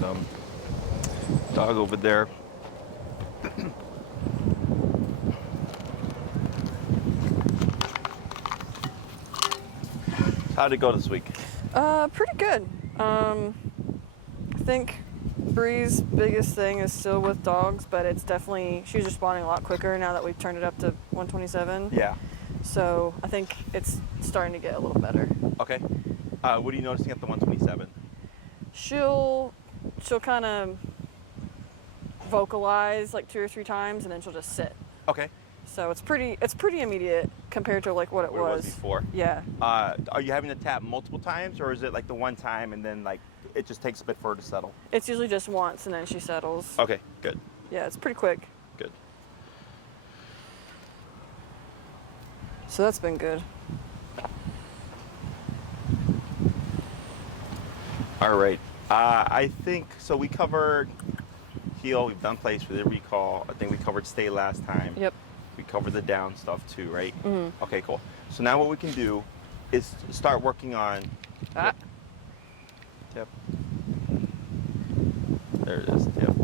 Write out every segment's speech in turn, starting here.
that dog over there. How'd it go this week? Pretty good. I think Brie's biggest thing is still with dogs, but it's definitely, she's responding a lot quicker now that we've turned it up to 127. Yeah. So I think it's starting to get a little better. Okay. What are you noticing at the 127? She'll kind of vocalize like 2 or 3 times, and then she'll just sit. Okay. So it's pretty immediate compared to like what it was before. Yeah. Are you having to tap multiple times, or is it like the one time and then like it just takes a bit for her to settle? It's usually just once and then she settles. Okay, good. Yeah, it's pretty quick. Good. So that's been good. All right. I think so. We covered heel. We've done place for the recall. I think we covered stay last time. Yep. We covered the down stuff too, right? Mm-hmm. Okay, cool. So now what we can do is start working on. Tip. There it is. Tip.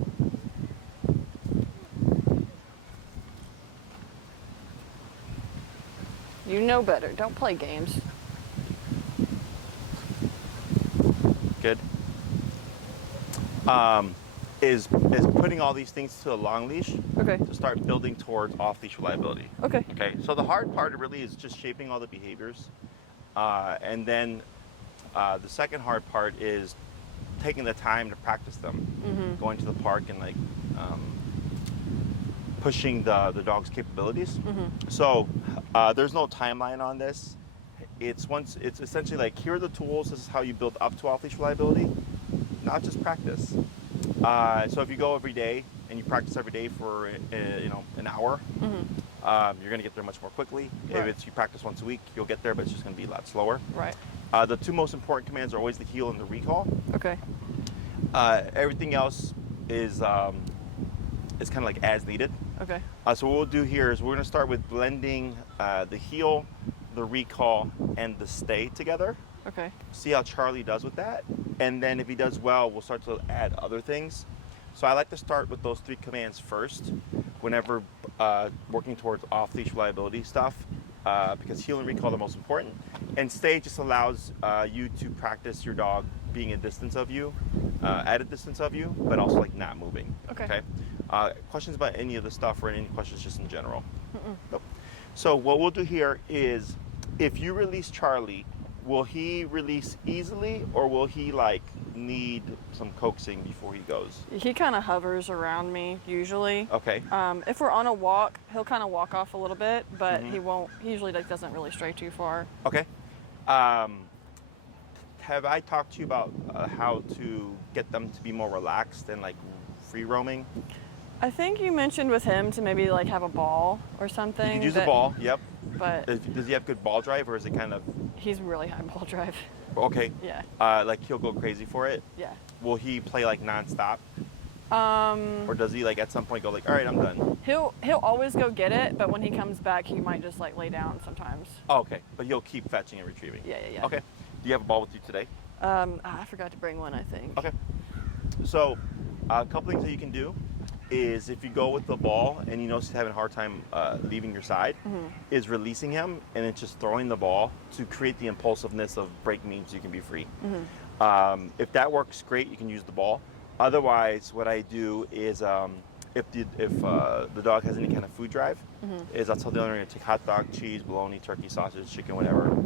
You know better. Don't play games. Good. Is putting all these things to a long leash. Okay. To start building towards off-leash reliability. Okay. Okay. So the hard part really is just shaping all the behaviors, and then the second hard part is taking the time to practice them. Mm-hmm. Going to the park and like pushing the dog's capabilities. Mm-hmm. So there's no timeline on this. It's essentially like, here are the tools. This is how you build up to off-leash reliability. Not just practice. So if you go every day and you practice every day for an hour, Mm-hmm. you're gonna get there much more quickly. Right. If you practice once a week, you'll get there, but it's just gonna be a lot slower. Right. The 2 most important commands are always the heel and the recall. Okay. Everything else is kind of like as needed. Okay. So what we'll do here is we're gonna start with blending the heel, the recall, and the stay together. Okay. See how Charlie does with that, and then if he does well, we'll start to add other things. So I like to start with those 3 commands first whenever working towards off-leash reliability stuff, because heel and recall are the most important, and stay just allows you to practice your dog being a distance of you, at a distance of you, but also like not moving. Okay. Questions about any of the stuff, or any questions just in general? Mm-mm. Nope. So what we'll do here is, if you release Charlie, will he release easily, or will he like need some coaxing before he goes? He kind of hovers around me usually. Okay. If we're on a walk, he'll kind of walk off a little bit, but Mhm. he won't. He usually like doesn't really stray too far. Okay. Have I talked to you about how to get them to be more relaxed and like free roaming? I think you mentioned with him to maybe like have a ball or something. You could use a ball. Yep. But Does he have good ball drive, or is it kind of? he's really high ball drive. Okay. Yeah. Like he'll go crazy for it. Yeah. Will he play like nonstop, or does he like at some point go like, all right, I'm done? He'll always go get it, but when he comes back, he might just like lay down sometimes. Oh, okay. But he'll keep fetching and retrieving. Yeah, yeah, yeah. Okay. Do you have a ball with you today? I forgot to bring one, I think. Okay. So a couple things that you can do is, if you go with the ball and you notice he's having a hard time leaving your side, Mm-hmm. is releasing him and then just throwing the ball to create the impulsiveness of break means you can be free. Mm-hmm. If that works, great, you can use the ball. Otherwise, what I do is, if the dog has any kind of food drive, Mm-hmm. is I'll tell the owner to take hot dog, cheese, bologna, turkey, sausage, chicken, whatever,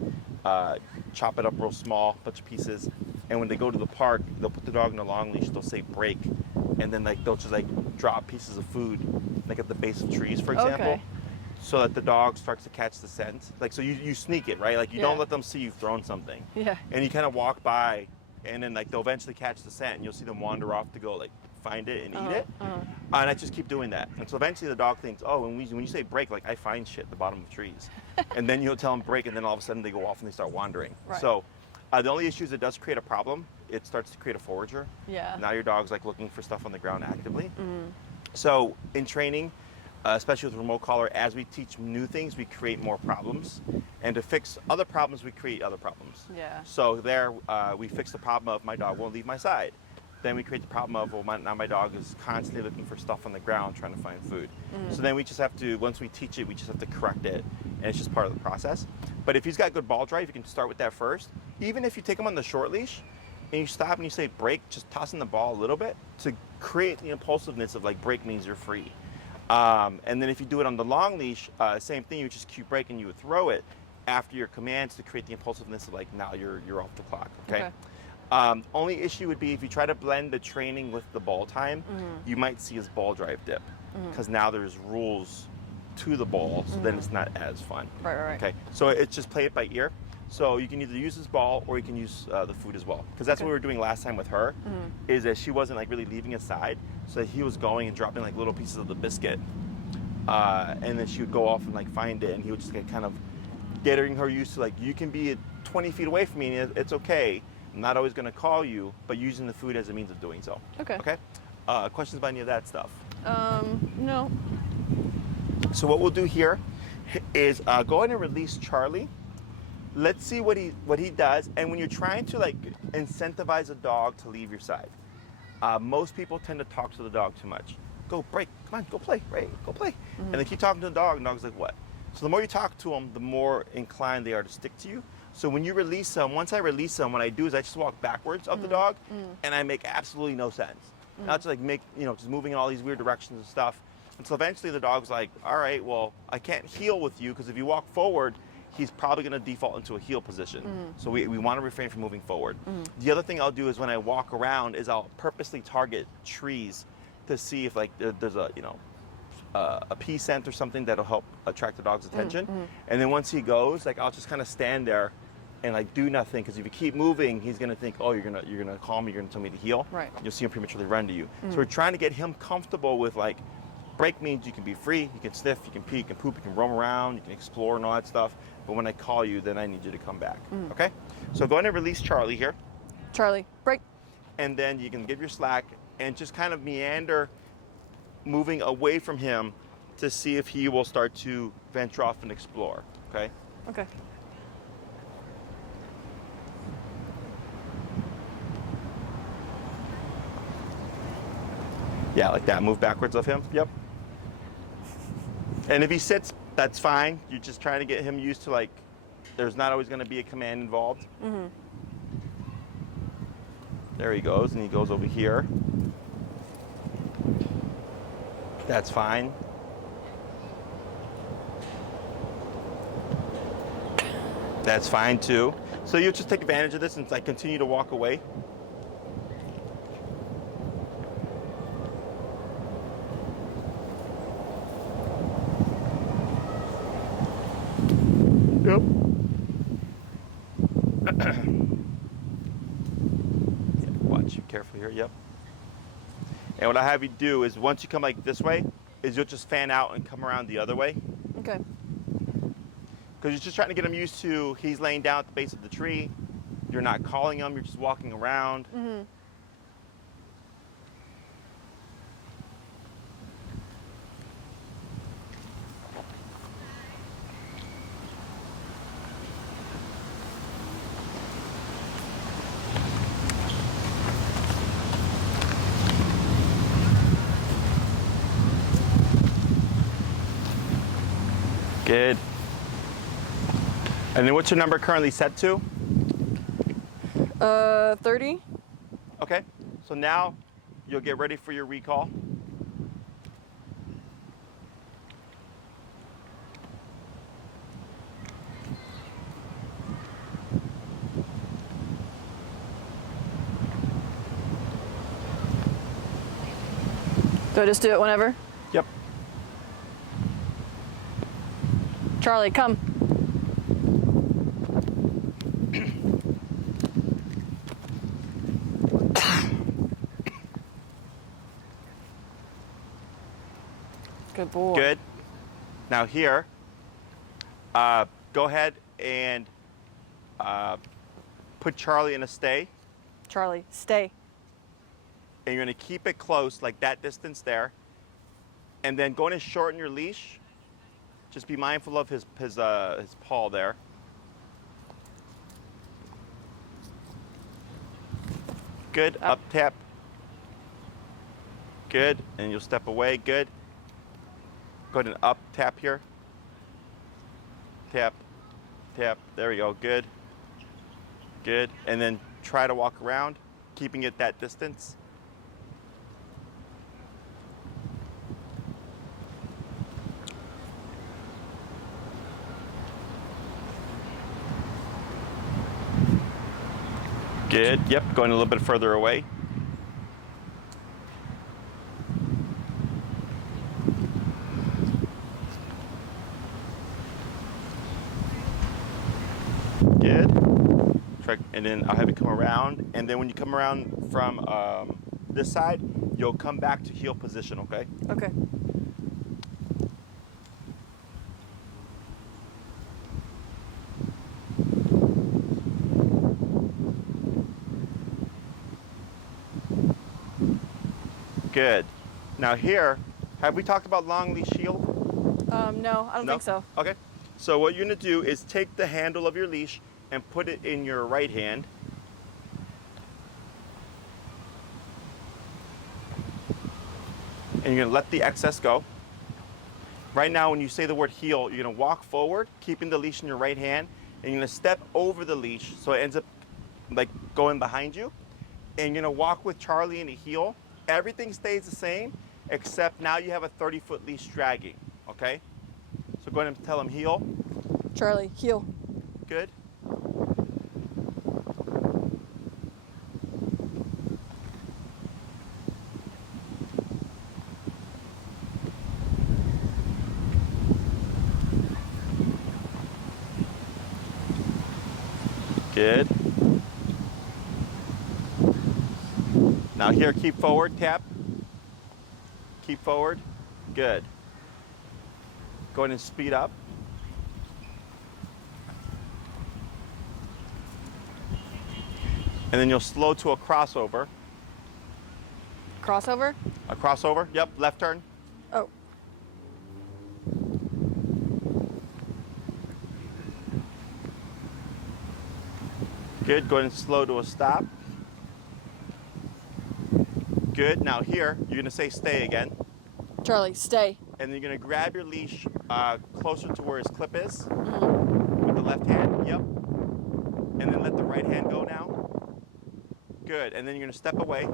chop it up real small, bunch of pieces, and when they go to the park, they'll put the dog in a long leash, they'll say break, and then like they'll just like drop pieces of food like at the base of trees, for example. Okay. So that the dog starts to catch the scent. Like, so you sneak it, right? Like, you don't Yeah. let them see you've thrown something. Yeah. And you kind of walk by, and then like they'll eventually catch the scent, and you'll see them wander off to go like find it and eat it. And I just keep doing that. And so eventually the dog thinks, oh, when you say break, like I find shit at the bottom of trees. And then you'll tell them break, and then all of a sudden they go off and they start wandering. Right. So the only issue is it does create a problem. It starts to create a forager. Yeah. Now your dog's like looking for stuff on the ground actively. Mm-hmm. So in training, especially with remote collar, as we teach new things, we create more problems. And to fix other problems, we create other problems. Yeah. So there, we fix the problem of my dog won't leave my side. then we create the problem of, well, now my dog is constantly looking for stuff on the ground trying to find food. So then we just have to, once we teach it, we just have to correct it, and it's just part of the process. But if he's got good ball drive, you can start with that first. Even if you take him on the short leash and you stop and you say break, just tossing the ball a little bit to create the impulsiveness of like break means you're free. And then if you do it on the long leash, same thing, you just cue break and you would throw it after your commands to create the impulsiveness of like, now you're off the clock, okay? Only issue would be if you try to blend the training with the ball time, you might see his ball drive dip, because now there's rules to the ball, so then it's not as fun. Right. Okay, so it's just play it by ear. So you can either use his ball or you can use the food as well, because that's what we were doing last time with her, is that she wasn't like really leaving his side, so that he was going and dropping like little pieces of the biscuit, and then she would go off and like find it, and he would just get kind of getting her used to like, you can be 20 feet away from me and it's okay. I'm not always going to call you, but using the food as a means of doing so. Okay. Questions about any of that stuff? No. So what we'll do here is go ahead and release Charlie. Let's see what he does. And when you're trying to like incentivize a dog to leave your side, most people tend to talk to the dog too much. Go break, come on, go play, right? Go play. And they keep talking to the dog, and the dog's like, what? So the more you talk to them, the more inclined they are to stick to you. So when you release them, once I release them, what I do is I just walk backwards of the dog, and I make absolutely no sense. Not to like make, just moving in all these weird directions and stuff. Until eventually the dog's like, all right, well, I can't heel with you, because if you walk forward, he's probably going to default into a heel position. So we want to refrain from moving forward. The other thing I'll do is when I walk around is I'll purposely target trees to see if like there's a pea scent or something that'll help attract the dog's attention. And then once he goes, like I'll just kind of stand there and like do nothing, because if you keep moving, he's gonna think, oh, you're gonna call me, you're gonna tell me to heel. Right. You'll see him prematurely run to you. So we're trying to get him comfortable with like, break means you can be free, you can sniff, you can pee, you can poop, you can roam around, you can explore and all that stuff. But when I call you, then I need you to come back. Okay? So go ahead and release Charlie here. Charlie, break. And then you can give your slack and just kind of meander, moving away from him to see if he will start to venture off and explore. Okay? Okay. Yeah, like that. Move backwards of him. Yep. And if he sits, that's fine. You're just trying to get him used to like, there's not always going to be a command involved. There he goes, and he goes over here. That's fine. That's fine too. So you just take advantage of this and like continue to walk away. Yep. Watch you carefully here. Yep. And what I have you do is once you come like this way, is you'll just fan out and come around the other way. Okay. Because you're just trying to get him used to, he's laying down at the base of the tree. You're not calling him, you're just walking around. Good. And then what's your number currently set to? 30. Okay. So now you'll get ready for your recall. Do I just do it whenever? Yep. Charlie, come. Good boy. Good. Now here, go ahead and put Charlie in a stay. Charlie, stay. And you're gonna keep it close, like that distance there. And then go in and shorten your leash. Just be mindful of his paw there. Good, up tap. Good. And you'll step away. Good. Go ahead and up, tap here. Tap, tap. There we go. Good. Good. And then try to walk around, keeping it that distance. Good. Yep. Going a little bit further away. Good. And then I'll have you come around. And then when you come around from this side, you'll come back to heel position, okay? Okay. Good. Now here, have we talked about long leash heel? No, I don't think so. Okay. So what you're gonna do is take the handle of your leash and put it in your right hand. And you're gonna let the excess go. Right now, when you say the word heel, you're gonna walk forward, keeping the leash in your right hand, and you're gonna step over the leash so it ends up like going behind you. And you're gonna walk with Charlie in a heel. Everything stays the same, except now you have a 30-foot leash dragging, okay? So go ahead and tell him heel. Charlie, heel. Good. Good. Now here, keep forward, tap. Keep forward. Good. Go ahead and speed up. And then you'll slow to a crossover. Crossover? A crossover, yep, left turn. Oh. Good, go ahead and slow to a stop. Good, now here, you're gonna say stay again. Charlie, stay. And then you're gonna grab your leash closer to where his clip is Mm-hmm. with the left hand, yep. And then let the right hand go now. Good, and then you're gonna step away.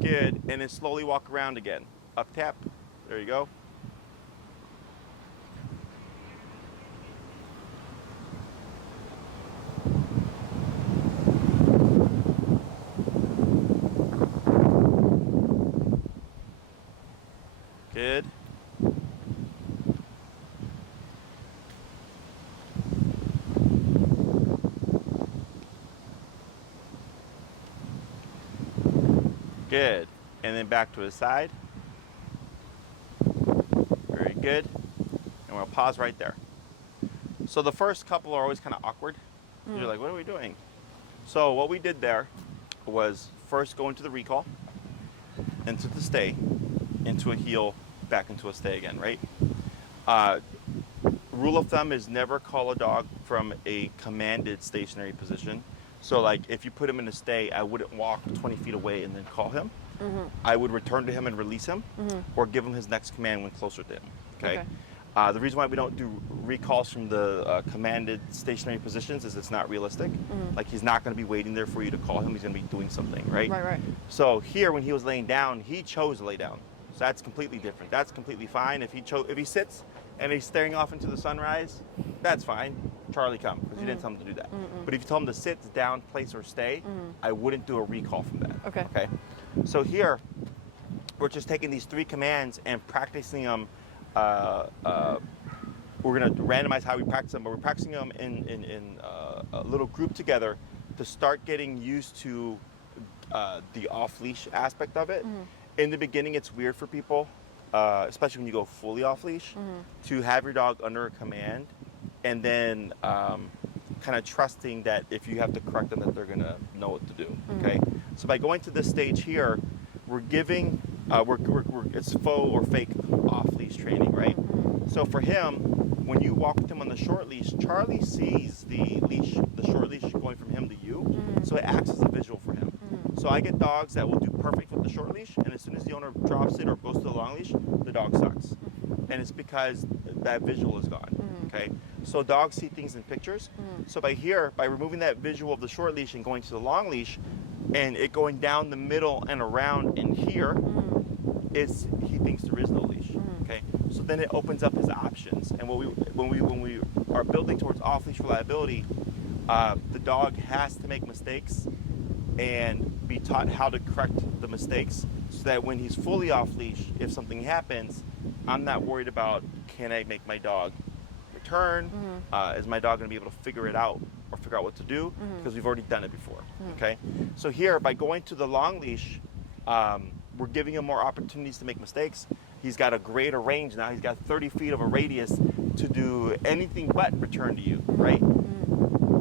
Good, and then slowly walk around again. Up tap, there you go. Good. Good. And then back to his side. Very good. And we'll pause right there. So the first couple are always kind of awkward. You're like, what are we doing? So what we did there was first go into the recall, into the stay, into a heel, back into a stay again, right? Rule of thumb is never call a dog from a commanded stationary position. So like if you put him in a stay, I wouldn't walk 20 feet away and then call him. Mm-hmm. I would return to him and release him, Mm-hmm. or give him his next command when closer to him, okay? Okay. The reason why we don't do recalls from the commanded stationary positions is it's not realistic. Mm-hmm. Like he's not gonna be waiting there for you to call him, he's gonna be doing something, right? Right. So here, when he was laying down, he chose to lay down. So that's completely different. That's completely fine. If he sits and he's staring off into the sunrise, that's fine. Charlie, come, because you didn't tell him to do that. Mm-mm. But if you tell him to sit, down, place, or stay, I wouldn't do a recall from that. Okay. Okay. So here, we're just taking these 3 commands and practicing them. We're gonna randomize how we practice them, but we're practicing them in a little group together to start getting used to the off-leash aspect of it. In the beginning, it's weird for people, especially when you go fully off-leash, to have your dog under a command, and then kind of trusting that if you have to correct them, that they're gonna know what to do. Okay. So by going to this stage here, we're giving it's faux or fake off-leash training, right? So for him, when you walk with him on the short leash, Charlie sees the short leash going from him to you, so it acts as a visual for him. So I get dogs that will do perfect with the short leash, and as soon as the owner drops it or goes to the long leash, the dog sucks. And it's because that visual is gone, okay? So dogs see things in pictures. So by removing that visual of the short leash and going to the long leash, and it going down the middle and around in here, he thinks there is no leash, okay? So then it opens up his options. And when we are building towards off-leash reliability, the dog has to make mistakes and be taught how to correct the mistakes, so that when he's fully off leash, if something happens, I'm not worried about, can I make my dog return? Is my dog going to be able to figure it out or figure out what to do? Because we've already done it before, okay? So here, by going to the long leash, we're giving him more opportunities to make mistakes. He's got a greater range now. He's got 30 feet of a radius to do anything but return to you, right?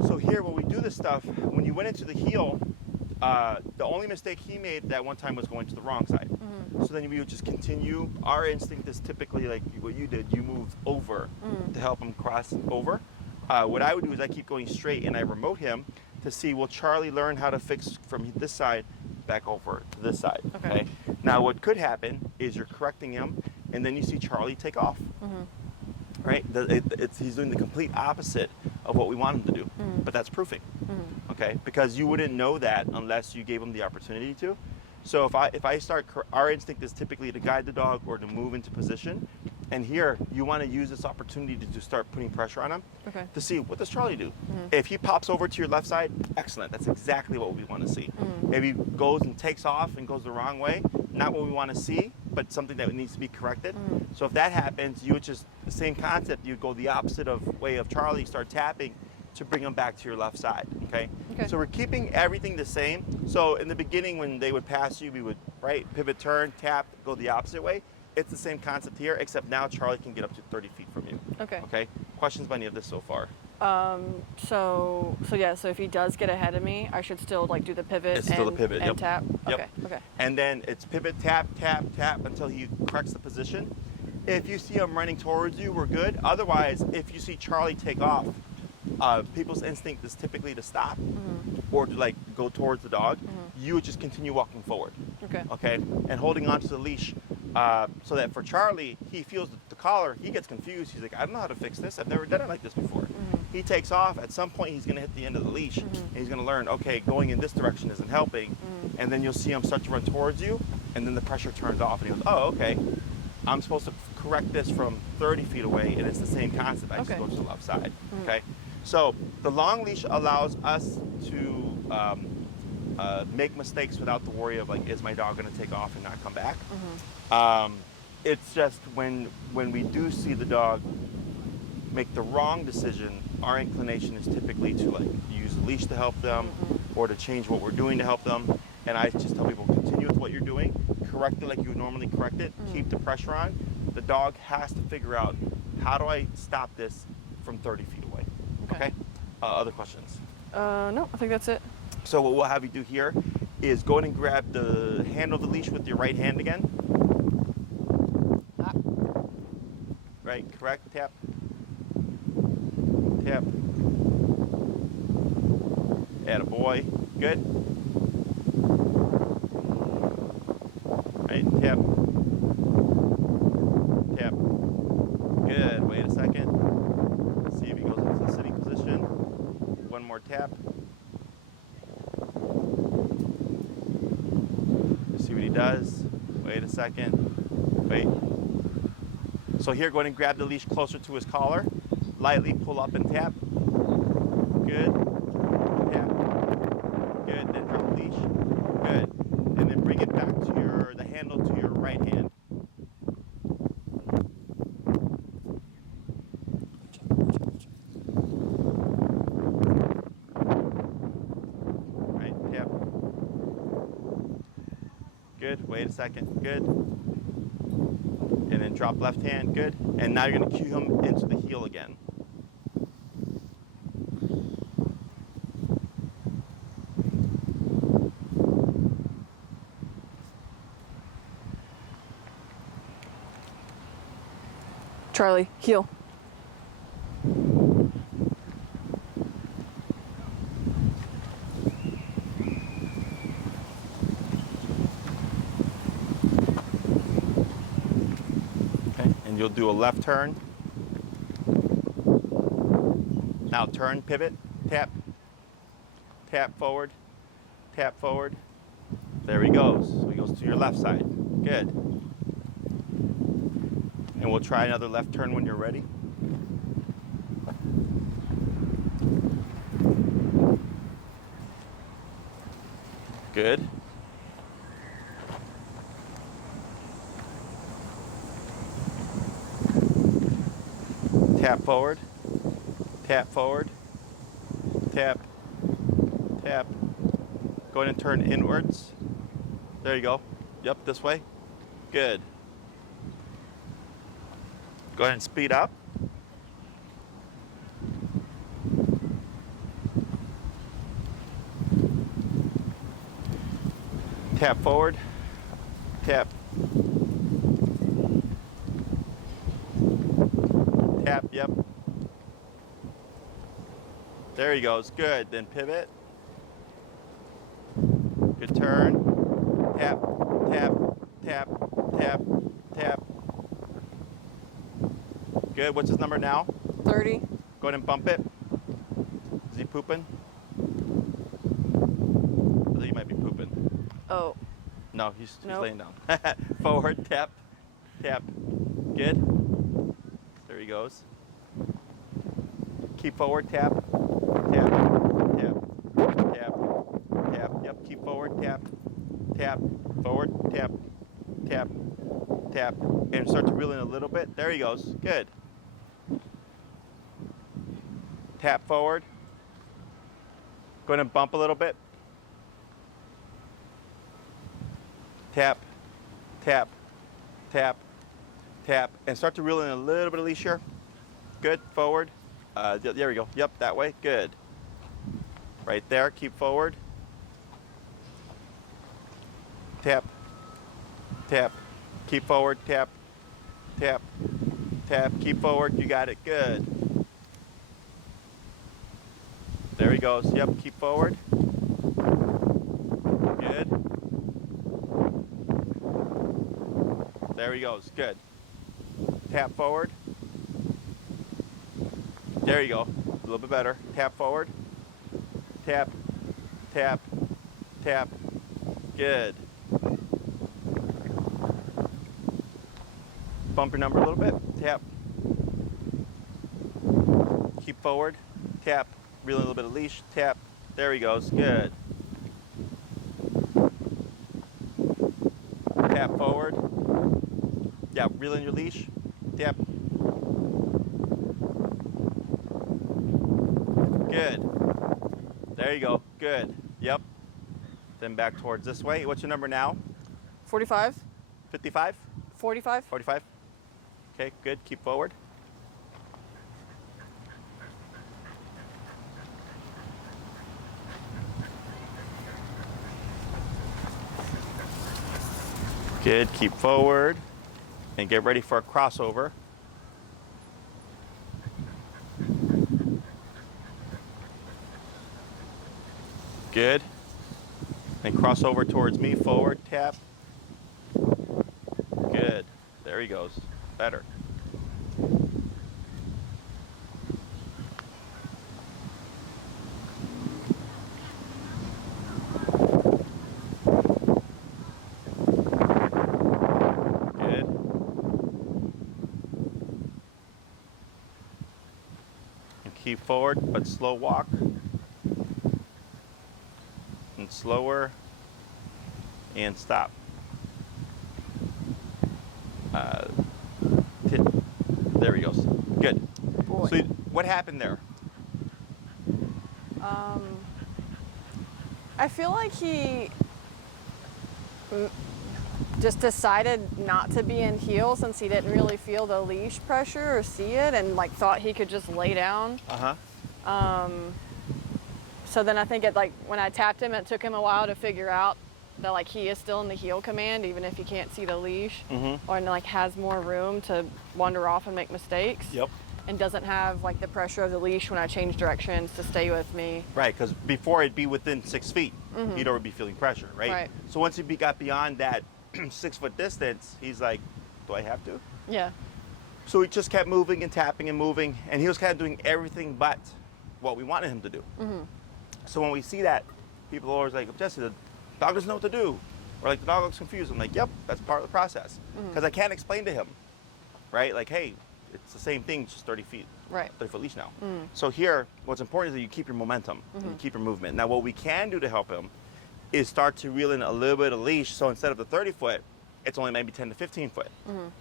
So here, when we do this stuff, when you went into the heel, the only mistake he made that one time was going to the wrong side. So then we would just continue. Our instinct is typically like what you did. You move over to help him cross over. What I would do is I keep going straight and I remote him to see, will Charlie learn how to fix from this side back over to this side, okay? Now what could happen is you're correcting him and then you see Charlie take off, right? He's doing the complete opposite of what we want him to do, but that's proofing, okay? Because you wouldn't know that unless you gave him the opportunity to. So if I start, our instinct is typically to guide the dog or to move into position. And here, you want to use this opportunity to start putting pressure on him to see, what does Charlie do? If he pops over to your left side, excellent. That's exactly what we want to see. If he goes and takes off and goes the wrong way, not what we want to see, but something that needs to be corrected. So if that happens, you would just, the same concept, you'd go the opposite way of Charlie, start tapping to bring him back to your left side, okay? So we're keeping everything the same. So in the beginning, when they would pass you, we would, pivot, turn, tap, go the opposite way. It's the same concept here, except now Charlie can get up to 30 feet from you. Okay? Questions by any of this so far? So if he does get ahead of me, I should still do the pivot. It's still the pivot, and tap. Yep. Okay. And then it's pivot, tap, tap, tap until he corrects the position. If you see him running towards you, we're good. Otherwise, if you see Charlie take off, people's instinct is typically to stop or to go towards the dog. You would just continue walking forward. Okay. And holding onto the leash. So that for Charlie, he feels the collar, he gets confused. He's like, I don't know how to fix this. I've never done it like this before. He takes off. At some point, he's going to hit the end of the leash, and he's going to learn, okay, going in this direction isn't helping. And then you'll see him start to run towards you, and then the pressure turns off, and he goes, oh, okay. I'm supposed to correct this from 30 feet away, and it's the same concept. I just go to the left side, okay? So the long leash allows us to make mistakes without the worry of is my dog going to take off and not come back? It's just when we do see the dog make the wrong decision, our inclination is typically to use the leash to help them or to change what we're doing to help them. And I just tell people, continue with what you're doing, correct it like you would normally correct it, keep the pressure on. The dog has to figure out, how do I stop this from 30 feet away? Okay? Other questions? No, I think that's it. So what we'll have you do here is go ahead and grab the handle of the leash with your right hand again. Right, correct, tap. Tap. Attaboy, good. Right, tap. Tap. Good, wait a second. Let's see if he goes into the sitting position. One more tap. See what he does. Wait a second. Wait. So here, go ahead and grab the leash closer to his collar. Lightly pull up and tap. Good. Tap. Good. Then drop the leash. Good. And then bring it back to the handle to your right hand. Right. Tap. Good. Wait a second. Good. And then drop left hand, good. And now you're going to cue him into the heel again. Charlie, heel. Okay, and you'll do a left turn. Now turn, pivot, tap, tap forward, tap forward. There he goes. So he goes to your left side. Good. And we'll try another left turn when you're ready. Good. Tap forward, tap forward, tap, tap. Go ahead and turn inwards. There you go. Yep, this way. Good. Go ahead and speed up. Tap forward, tap, tap, yep. There he goes, good. Then pivot. Good turn. Tap, tap, tap, tap, tap. Good, what's his number now? 30. Go ahead and bump it. Is he pooping? I think he might be pooping. Oh. No, he's Nope. laying down. Forward, tap, tap. Good. There he goes. Keep forward, tap, tap, tap, tap, tap. Yep, keep forward, tap, tap, forward, tap, tap, tap. And start to reel in a little bit. There he goes. Good. Tap forward. Go ahead and bump a little bit. Tap, tap, tap, tap, and start to reel in a little bit of leash here. Good, forward. There we go. Yep, that way. Good. Right there. Keep forward. Tap, tap. Keep forward. Tap, tap, tap. Keep forward. You got it. Good. There he goes. Yep, keep forward. Good. There he goes. Good. Tap forward. There you go. A little bit better. Tap forward. Tap, tap, tap. Good. Bump your number a little bit. Tap. Keep forward. Tap. Reel in a little bit of leash. Tap. There he goes. Good. Tap forward. Yeah, reel in your leash. Tap. Good. There you go. Good. Yep. Then back towards this way. What's your number now? 45. 55? 45. 45? Okay, good. Keep forward. Good. Keep forward. And get ready for a crossover. Good. And cross over towards me. Forward. Tap. Good. There he goes. Better. Good. And keep forward, but slow walk. And slower. And stop. There he goes. Good. Boy. So what happened there? I feel like he just decided not to be in heel since he didn't really feel the leash pressure or see it, and like thought he could just lay down. Uh-huh. So then I think when I tapped him, it took him a while to figure out that like he is still in the heel command even if he can't see the leash, Mm-hmm. or like has more room to wander off and make mistakes. Yep. And doesn't have like the pressure of the leash when I change directions to stay with me. Right, because before it'd be within 6 feet, he'd already be feeling pressure, right? Right. So once he got beyond that 6 foot distance, he's like, do I have to? Yeah. So he just kept moving and tapping and moving, and he was kind of doing everything but what we wanted him to do. So when we see that, people are always like, Jesse, the dog doesn't know what to do. Or like, the dog looks confused. I'm like, yep, that's part of the process. Because I can't explain to him, right? Like, hey, it's the same thing, just 30 feet. Right. 30 foot leash now. So here, what's important is that you keep your momentum and you keep your movement. Now, what we can do to help him is start to reel in a little bit of leash. So instead of the 30 foot, it's only maybe 10 to 15 foot,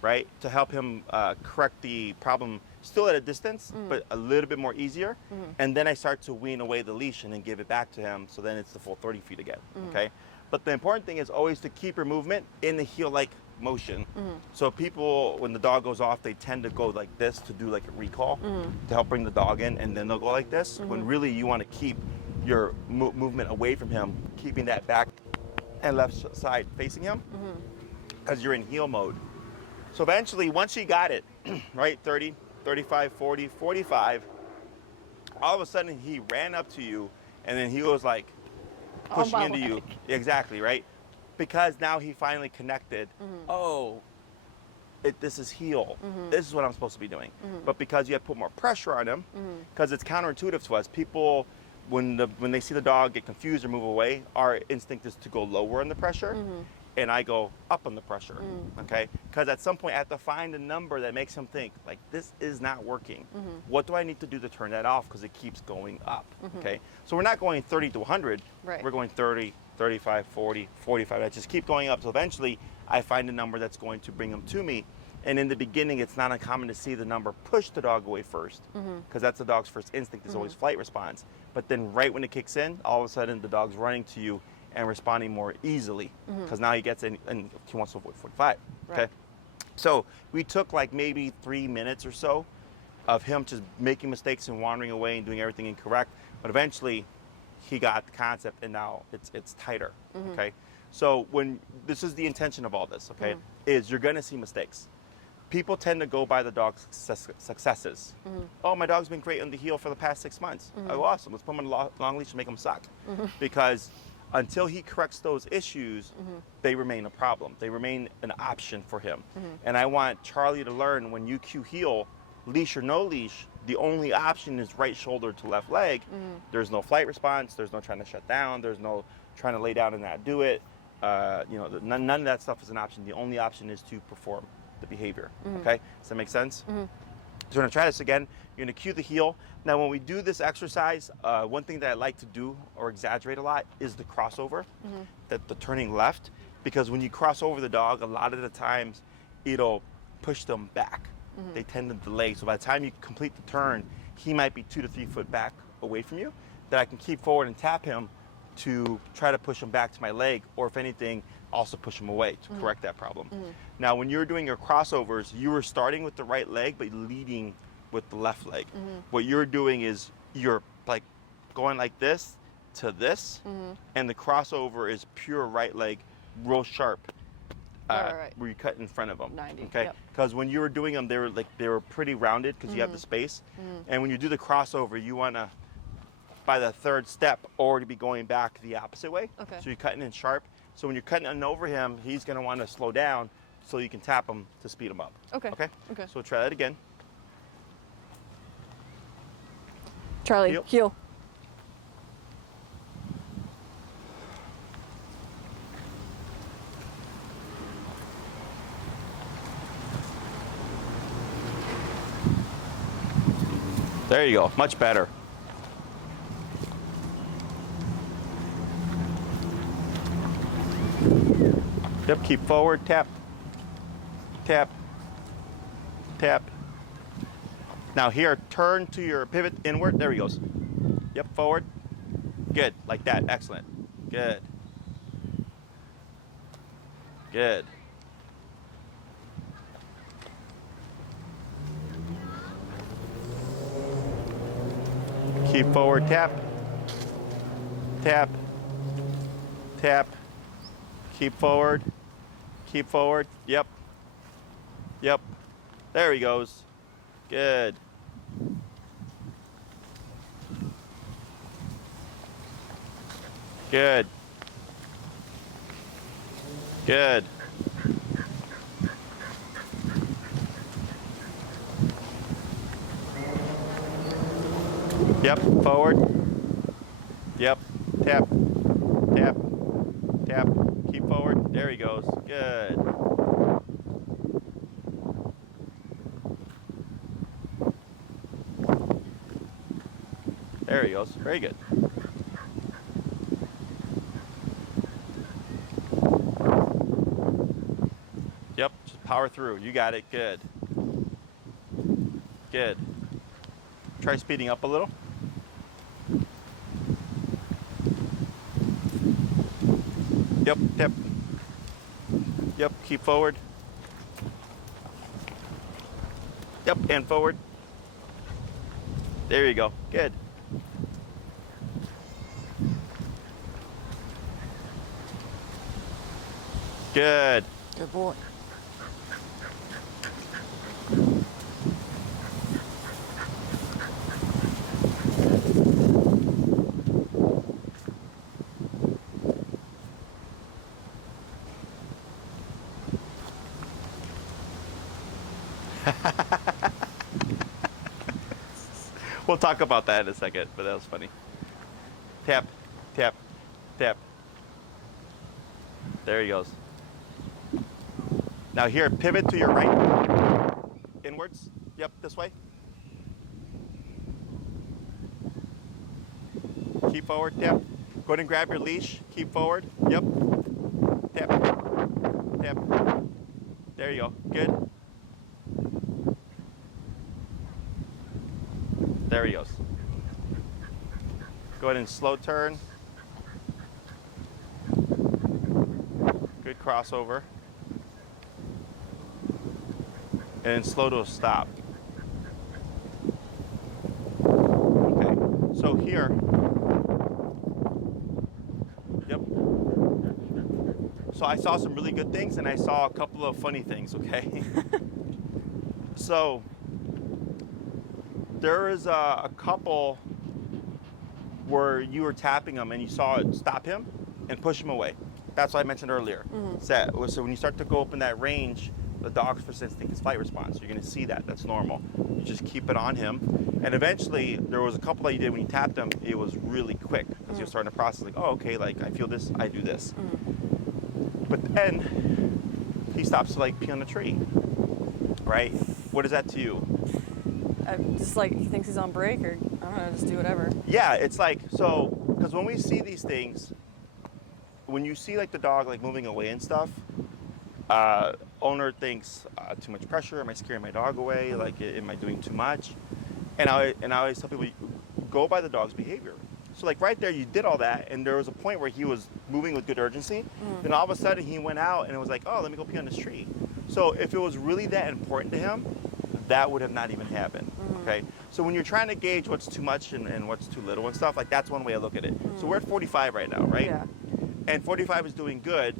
right? To help him correct the problem still at a distance, but a little bit more easier. And then I start to wean away the leash and then give it back to him. So then it's the full 30 feet again, okay? But the important thing is always to keep your movement in the heel-like motion. So people, when the dog goes off, they tend to go like this to do like a recall to help bring the dog in, and then they'll go like this, when really you want to keep your movement away from him, keeping that back and left side facing him, because you're in heel mode. So eventually, once you got it, right, 30, 35, 40, 45, all of a sudden he ran up to you, and then he was like pushing into you. Exactly, right? Because now he finally connected. Oh, this is heel. This is what I'm supposed to be doing. But because you have to put more pressure on him, because it's counterintuitive to us, people, when they see the dog get confused or move away, our instinct is to go lower in the pressure, and I go up on the pressure, okay? Because at some point I have to find a number that makes him think, like, this is not working. What do I need to do to turn that off? Because it keeps going up, okay? So we're not going 30 to 100, Right. we're going 30, 35, 40, 45. I just keep going up. So eventually I find a number that's going to bring him to me. And in the beginning, it's not uncommon to see the number push the dog away first, because that's the dog's first instinct, is always flight response. But then right when it kicks in, all of a sudden the dog's running to you and responding more easily, because now he gets in and he wants to avoid 45, okay? Right. So we took like maybe 3 minutes or so of him just making mistakes and wandering away and doing everything incorrect. But eventually he got the concept, and now it's tighter, okay? So when this is the intention of all this, okay, is you're gonna see mistakes. People tend to go by the dog's successes. Oh, my dog's been great on the heel for the past 6 months. Oh, awesome, let's put him on a long leash and make him suck. Because until he corrects those issues, they remain a problem. They remain an option for him. And I want Charlie to learn, when you cue heel, leash or no leash, the only option is right shoulder to left leg. There's no flight response. There's no trying to shut down. There's no trying to lay down and not do it. None of that stuff is an option. The only option is to perform the behavior. Okay? Does that make sense? So we're gonna try this again. You're gonna cue the heel. Now, when we do this exercise, one thing that I like to do or exaggerate a lot is the crossover, the turning left, because when you cross over the dog, a lot of the times it'll push them back. They tend to delay. So by the time you complete the turn, he might be 2 to 3 foot back away from you, that I can keep forward and tap him to try to push him back to my leg, or if anything, also push him away to correct that problem. Now, when you're doing your crossovers, you were starting with the right leg, but leading with the left leg. What you're doing is you're like going like this to this, and the crossover is pure right leg, real sharp, Right. where you cut in front of them. 90, okay? yep. Because when you were doing them, they were pretty rounded because you have the space. And when you do the crossover, you want to, by the third step, already be going back the opposite way. Okay. So you're cutting in sharp. So when you're cutting in over him, he's going to want to slow down so you can tap him to speed him up. Okay. Okay? Okay. So try that again. Charlie, Heel. heel. There you go. Much better. Yep, keep forward, tap, tap, tap. Now here, turn to your pivot inward. There he goes. Yep, forward. Good, like that, excellent. Good. Good. Keep forward, tap, tap, tap, Keep forward. Keep forward. Yep. Yep. There he goes. Good. Good. Good. Yep. Forward. Yep. Tap. Tap. Tap. Keep forward. There he goes. Good. There he goes. Very good. Yep, just power through. You got it. Good. Good. Try speeding up a little. Yep, yep. Yep, keep forward. Yep, and forward. There you go. Good. Good. Good boy. We'll talk about that in a second, but that was funny. Tap, tap, tap. There he goes. Now here, pivot to your right. Inwards. Yep, this way. Keep forward, tap. Go ahead and grab your leash. Keep forward. Yep. Tap. Tap. There you go. Good. There he goes. Go ahead and slow turn. Good crossover. And slow to a stop. Okay, so here. Yep. So I saw some really good things and I saw a couple of funny things, okay? So there is a couple where you were tapping him and you saw it stop him and push him away. That's what I mentioned earlier. So when you start to go up in that range, the dog's first instinct is fight response. You're gonna see that, that's normal. You just keep it on him. And eventually, there was a couple that you did when you tapped him, it was really quick because you're starting to process like, oh, okay, like I feel this, I do this. But then he stops to like pee on a tree, right? What is that to you? Just like he thinks he's on break, or I don't know, just do whatever. Yeah, it's like, so, because when we see these things, when you see like the dog like moving away and stuff, owner thinks too much pressure. Am I scaring my dog away? Like, am I doing too much? And I always tell people, go by the dog's behavior. So like right there, you did all that, and there was a point where he was moving with good urgency, and all of a sudden he went out and it was like, oh, let me go pee on this tree. So if it was really that important to him, that would have not even happened. Okay. So when you're trying to gauge what's too much and what's too little and stuff, like that's one way to look at it. So we're at 45 right now, right? Yeah. And 45 is doing good,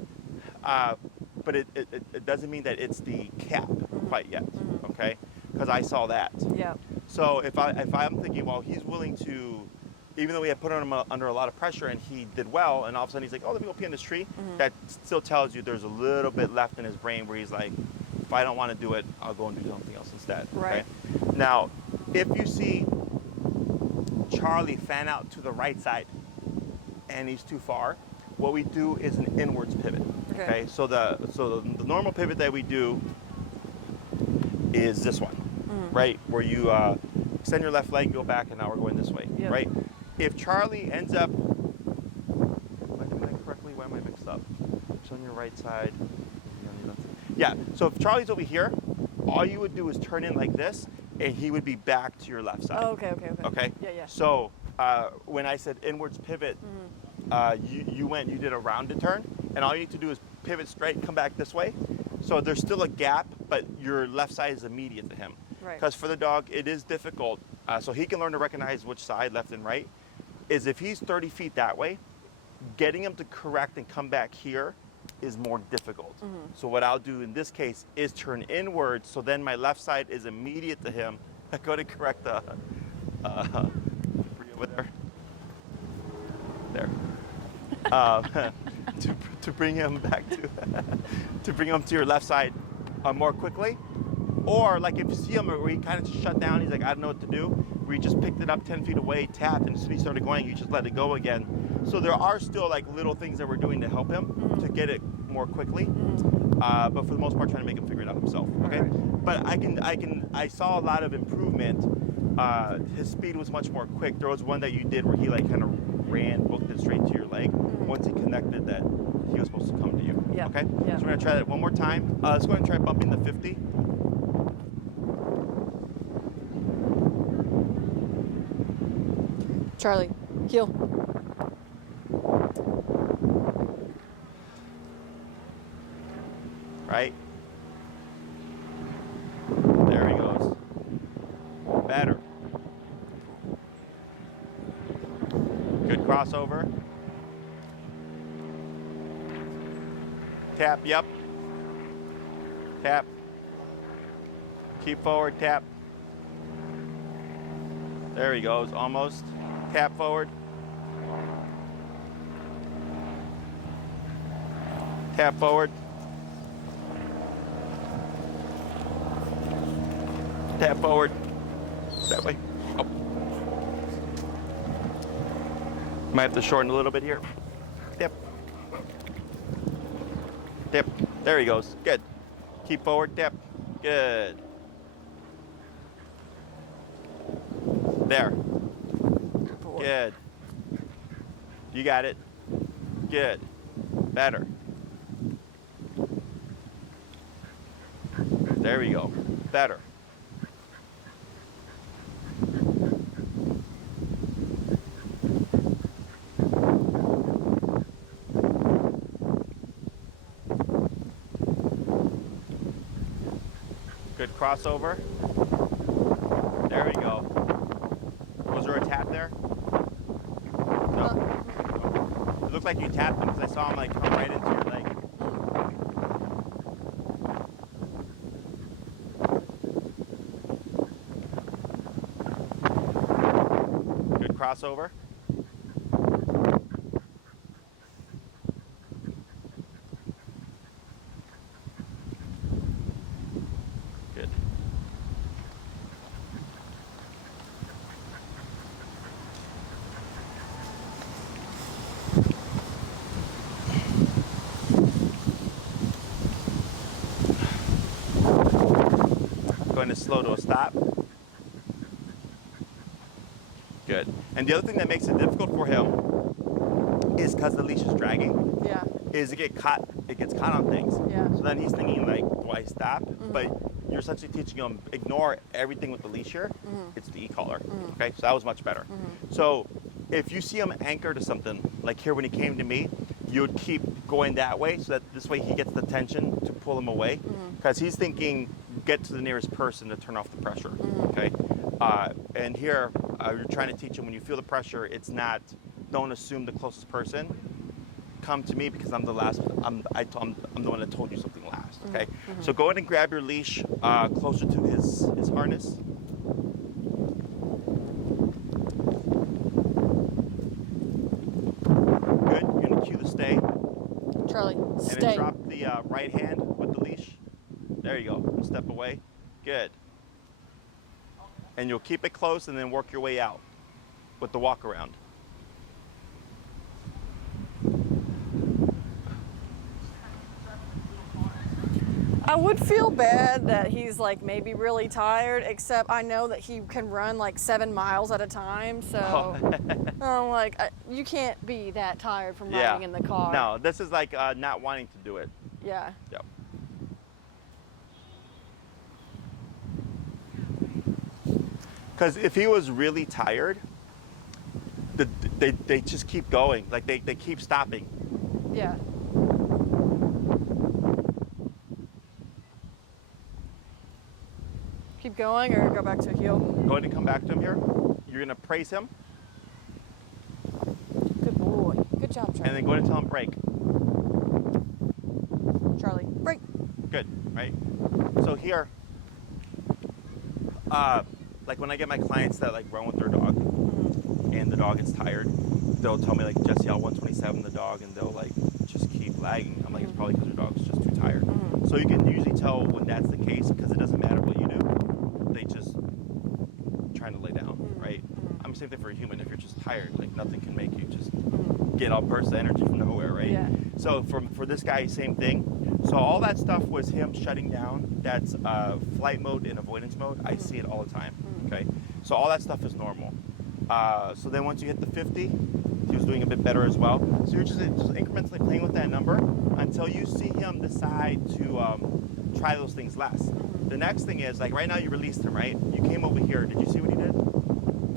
but it doesn't mean that it's the cap quite yet, okay? Because I saw that. Yeah. So if I'm thinking, well, he's willing to, even though we had put him under a lot of pressure and he did well, and all of a sudden he's like, oh, let me go pee on this tree, that still tells you there's a little bit left in his brain where he's like, if I don't want to do it, I'll go and do something else instead. Right. Okay? Now, if you see Charlie fan out to the right side and he's too far, what we do is an inwards pivot. Okay. So the normal pivot that we do is this one, right? Where you extend your left leg, go back, and now we're going this way, right? If Charlie ends up, am I doing that correctly? Why am I mixed up? It's on your right side. Yeah, so if Charlie's over here, all you would do is turn in like this, and he would be back to your left side. Oh, okay. Okay? Yeah. So when I said inwards pivot, you did a rounded turn, and all you need to do is pivot straight, come back this way. So there's still a gap, but your left side is immediate to him. Right. Because for the dog, it is difficult. So he can learn to recognize which side, left and right, is if he's 30 feet that way, getting him to correct and come back here is more difficult. So what I'll do in this case is turn inwards, so then my left side is immediate to him. I go to correct the Brie over there. There. To bring him back to to bring him to your left side more quickly. Or like if you see him where he kind of just shut down, he's like, I don't know what to do, where he just picked it up 10 feet away, tapped, and as soon as he started going, you just let it go again. So there are still like little things that we're doing to help him to get it more quickly. But for the most part, trying to make him figure it out himself. Okay. But I saw a lot of improvement. His speed was much more quick. There was one that you did where he like kind of ran, booked it straight to your leg. Once he connected that he was supposed to come to you. Yeah. Okay. Yeah. So we're gonna try that one more time. Let's go ahead and try bumping the 50. Charlie, heel. Right? There he goes. Better. Good crossover. Tap, yep. Tap. Keep forward, tap. There he goes, almost. Tap forward. Tap forward. Tap forward. That way. Oh. Might have to shorten a little bit here. Tap. Tap. There he goes. Good. Keep forward. Tap. Good. There. Good. You got it. Good. Better. There we go. Better. Good crossover. There we go. Was there a tap there? No. It looked like you tapped him because I saw him like come right into your leg. Good crossover. Good. Going to slow to a stop. Good. And the other thing that makes it difficult for him is because the leash is dragging. Yeah. Is it gets caught on things. Yeah. So then he's thinking like, do I stop? But you're essentially teaching him ignore everything with the leash here. It's the e-collar. Okay, so that was much better. So if you see him anchor to something, like here when he came to me, you would keep going that way so that this way he gets the tension to pull him away. Because he's thinking, get to the nearest person to turn off the pressure. Okay, and here you're trying to teach him when you feel the pressure, it's not, don't assume the closest person. Come to me because I'm the last. I'm the one that told you something last. Okay, so go ahead and grab your leash closer to his harness. Good. You're gonna cue the stay. Charlie, And stay. then drop the right hand with the leash. There you go. Step away. Good. And you'll keep it close and then work your way out with the walk around. I would feel bad that he's like maybe really tired, except I know that he can run like 7 miles at a time. So I'm like, you can't be that tired from riding in the car. No, this is like not wanting to do it. Yeah. Yep. Because if he was really tired, they just keep going. Like they keep stopping. Yeah. Keep going or go back to a heel? Go ahead and come back to him here. You're gonna praise him, Good boy. Good job, Charlie. and then go ahead and tell him break. Charlie, break. Good, right? So here, like when I get my clients that like run with their dog and the dog gets tired, they'll tell me like, Jesse, I'll 127 the dog, and they'll like just keep lagging. I'm like, it's probably because their dog's just too tired. So you can usually tell when that's the case because it doesn't matter what you do. They just trying to lay down, right? I'm the same thing for a human. If you're just tired, like nothing can make you just get all bursts of energy from nowhere, right? Yeah. So for this guy, same thing. So all that stuff was him shutting down. That's flight mode and avoidance mode. I see it all the time, okay? So all that stuff is normal. So then once you hit the 50, he was doing a bit better as well. So you're just incrementally playing with that number until you see him decide to try those things less. The next thing is, like right now you released him, right? You came over here. Did you see what he did?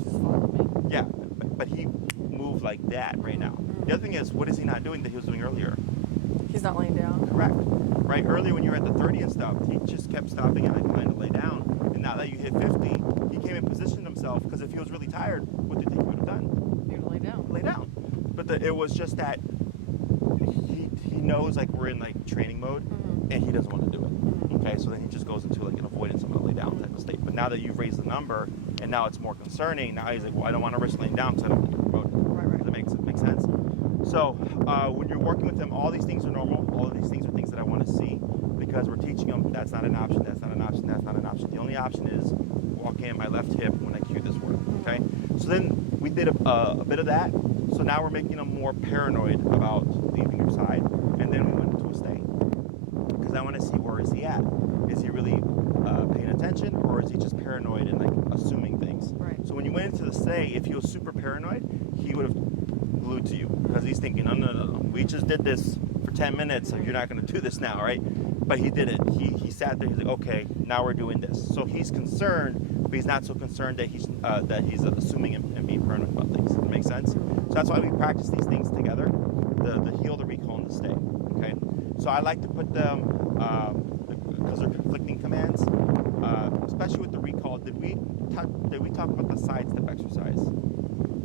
Just follow me. Yeah, but he moved like that right now. The other thing is, what is he not doing that he was doing earlier? He's not laying down. Correct. Right, earlier when you were at the 30 and stuff, he just kept stopping and like trying to lay down. And now that you hit 50, he came and positioned himself, because if he was really tired, what do you think he would have done? He would lay down. Lay down. But it was just that he knows like we're in like training mode and he doesn't want to do it. Okay, so then he just goes into like an avoidance, I'm gonna lay down type of state. But now that you've raised the number and now it's more concerning, now he's like, well, I don't want to risk laying down because I don't want to promote it. Right. Does that make sense? So when you're working with them, all these things are normal. All of these things are things that I want to see, because we're teaching them that's not an option, that's not an option, that's not an option. The only option is walking at my left hip when I cue this word, okay? So then we did a bit of that. So now we're making them more paranoid about leaving your side. And then we went into a stay, because I want to see where is he at. Is he really paying attention, or is he just paranoid and like assuming things? Right. So when you went into the stay, if he was super paranoid, he would have glued to you, because he's thinking, no, we just did this for 10 minutes, so you're not going to do this now, right? But he did it. He sat there. He's like, okay, now we're doing this. So he's concerned, but he's not so concerned that he's assuming and being paranoid about things. Does that make sense? So that's why we practice these things together: the heal, the recall, and the stay. Okay. So I like to put them because they're conflicting commands, especially with the recall. Did we talk about the sidestep exercise?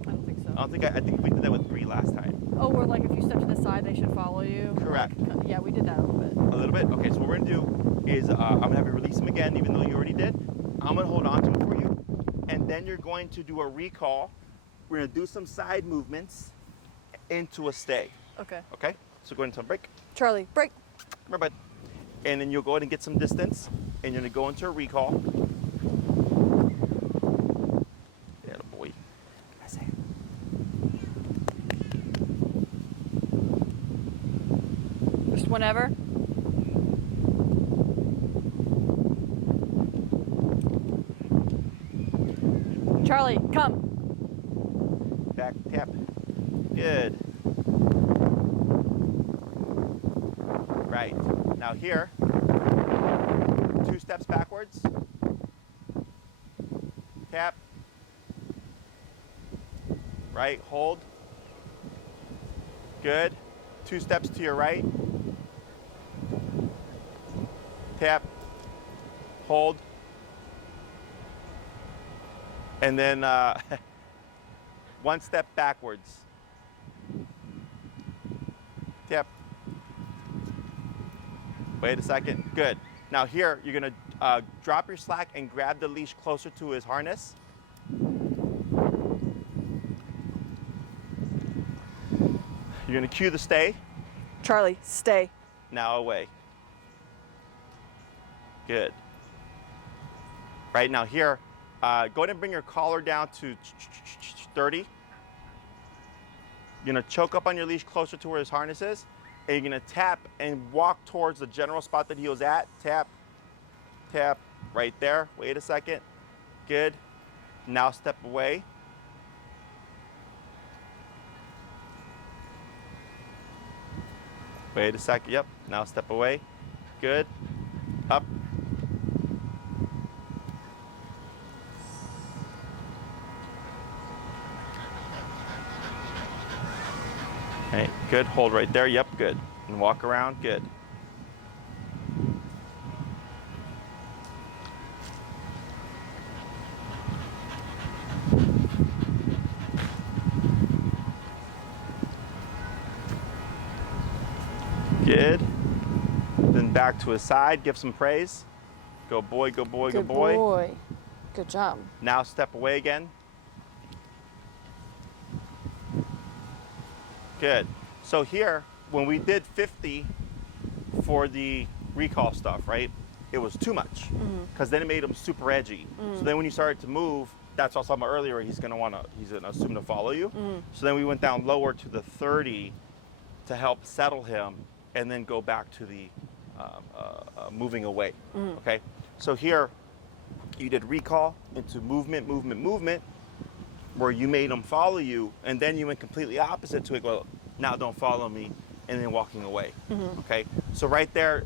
I don't think so. I think we did that with Brie last time. Oh, where like if you step to the side, they should follow you. Correct. Yeah, we did that a little bit. A little bit? Okay, so what we're gonna do is I'm gonna have you release him again, even though you already did. I'm gonna hold on to him for you, and then you're going to do a recall. We're gonna do some side movements into a stay. Okay. Okay? So go into a break. Charlie, break. Remember, bud. And then you'll go ahead and get some distance, and you're gonna go into a recall. Yeah, boy. I say. Just whenever. Charlie, come. Back tap. Good. Right. Now here, 2 steps backwards. Tap. Right, hold. Good. 2 steps to your right. Tap. Hold. And then 1 step backwards. Tap. Wait a second. Good. Now here, you're gonna drop your slack and grab the leash closer to his harness. You're gonna cue the stay. Charlie, stay. Now away. Good. Right now here, go ahead and bring your collar down to 30. You're gonna choke up on your leash closer to where his harness is, and you're gonna tap and walk towards the general spot that he was at. Tap, tap, right there. Wait a second. Good. Now step away. Wait a second. Yep. Now step away. Good. Up. Okay, good. Hold right there. Yep, good. And walk around. Good. Good. The Back to his side, give some praise. Go boy, go boy, Good go boy. boy. Good job. Now step away again. Good. So here, when we did 50 for the recall stuff, right? It was too much because then it made him super edgy. So then when you started to move, that's what I was talking about earlier, he's gonna assume to follow you. So then we went down lower to the 30 to help settle him and then go back to the moving away, okay? So here, you did recall into movement, movement, movement, where you made him follow you, and then you went completely opposite to it, well, now don't follow me, and then walking away, okay? So right there,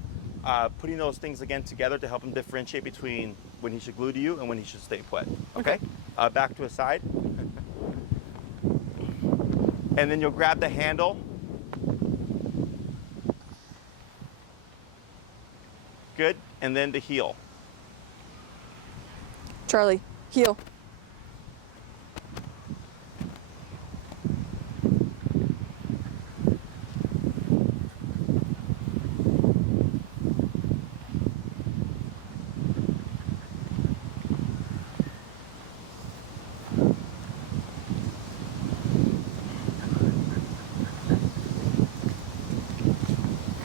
putting those things again together to help him differentiate between when he should glue to you and when he should stay put, okay? Back to his side. And then you'll grab the handle. Good, and then the heel. Charlie, heel.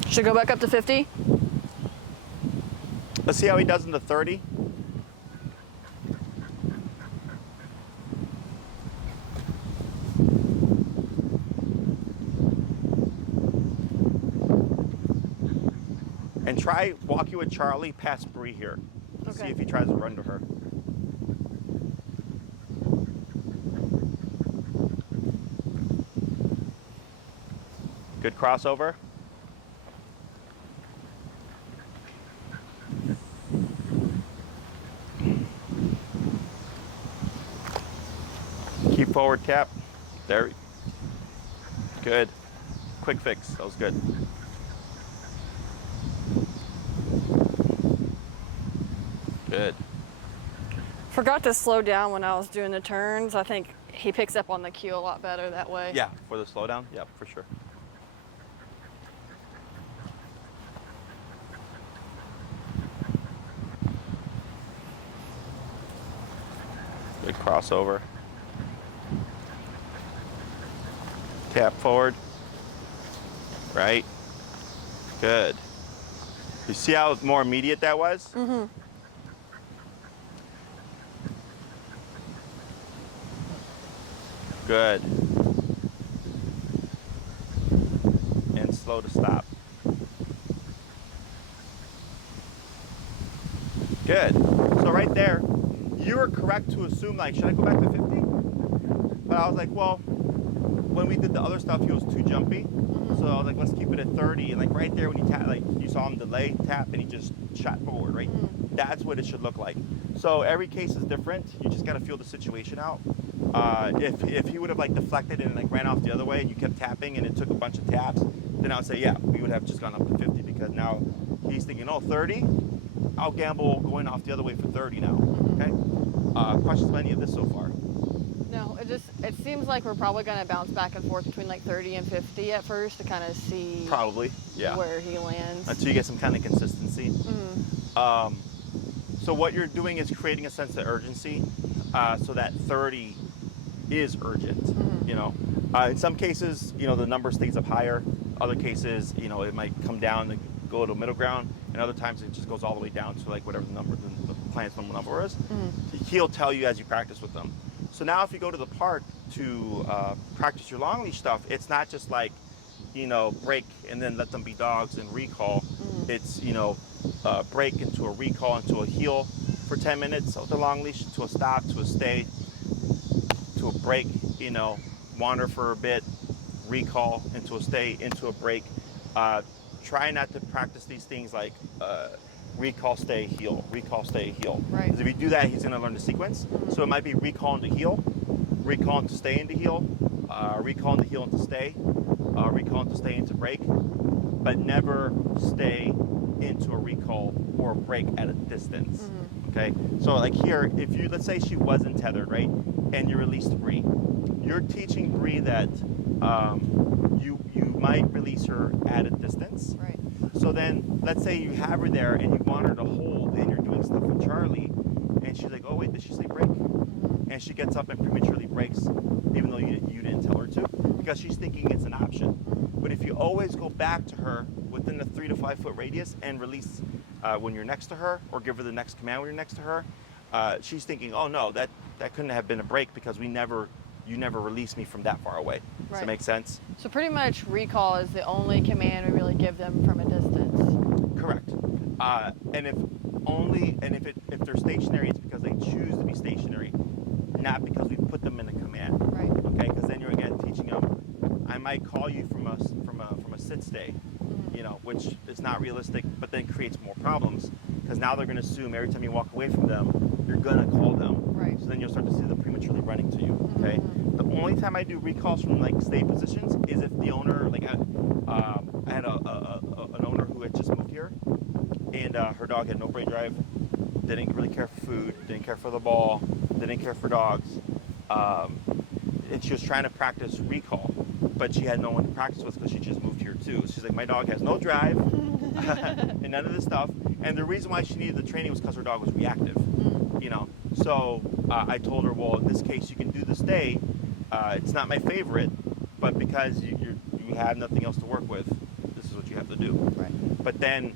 Should go back up to 50? Let's see how he does in the 30. And try walking with Charlie past Brie here. Okay. See if he tries to run to her. Good crossover. Keep forward tap. There. Good. Quick fix. That was good. Good. Forgot to slow down when I was doing the turns. I think he picks up on the cue a lot better that way. Yeah, for the slowdown. Yeah, for sure. Good crossover. Tap forward. Right. Good. You see how more immediate that was? Good. And slow to stop. Good. So right there, you were correct to assume, like, should I go back to 50? But I was like, well, when we did the other stuff, he was too jumpy. So I was like, let's keep it at 30. And like right there when you tap, like you saw him delay, tap, and he just shot forward, right? That's what it should look like. So every case is different. You just got to feel the situation out. If he would have like deflected and like ran off the other way and you kept tapping and it took a bunch of taps, then I would say, yeah, we would have just gone up to 50 because now he's thinking, oh, 30? I'll gamble going off the other way for 30 now, okay? Questions about any of this so far? No, it seems like we're probably going to bounce back and forth between like 30 and 50 at first to kind of see Probably, yeah. where he lands. Until you get some kind of consistency. So what you're doing is creating a sense of urgency so that 30 is urgent, you know. In some cases, you know, the number stays up higher. Other cases, you know, it might come down and go to a middle ground. And other times it just goes all the way down to like whatever the client's number is. He'll tell you as you practice with them. So now if you go to the park to practice your long leash stuff, it's not just like, you know, break and then let them be dogs and recall. It's, you know, break into a recall, into a heel for 10 minutes with the long leash, to a stop, to a stay, to a break, you know, wander for a bit, recall, into a stay, into a break. Try not to practice these things like recall, stay, heel, recall, stay, heel. Right. Because if you do that, he's going to learn the sequence. So it might be recall into heel, recall into stay into heel, recall into heel into stay, recall into stay into break, but never stay into a recall or a break at a distance. Okay. So like here, if you, let's say she wasn't tethered, right, and you released Brie, you're teaching Brie that you might release her at a distance. Right. So then, let's say you have her there and you want her to hold, and you're doing stuff with Charlie, and she's like, oh wait, did she say break? And she gets up and prematurely breaks, even though you didn't tell her to, because she's thinking it's an option. But if you always go back to her within the 3 to 5 foot radius and release when you're next to her, or give her the next command when you're next to her, she's thinking, oh no, that couldn't have been a break because you never released me from that far away. Right. Does that make sense? So pretty much recall is the only command we really give them from a distance. Correct. And if they're stationary, it's because they choose to be stationary, not because we put them in a command. Right. Okay, because then you're again teaching them. I might call you from a sit stay, which is not realistic, but then creates more problems because now they're going to assume every time you walk away from them, you're going to call them. Right. So then you'll start to see them prematurely running to you. Okay. The only time I do recalls from like stay positions is if the owner, like I had an owner who had just moved here, and her dog had no brain drive, didn't really care for food, didn't care for the ball, didn't care for dogs, and she was trying to practice recall, but she had no one to practice with because she just moved here too. She's like, my dog has no drive and none of this stuff, and the reason why she needed the training was because her dog was reactive, So I told her, well, in this case, you can do the stay. It's not my favorite, but because you have nothing else to work with, this is what you have to do. Right. But then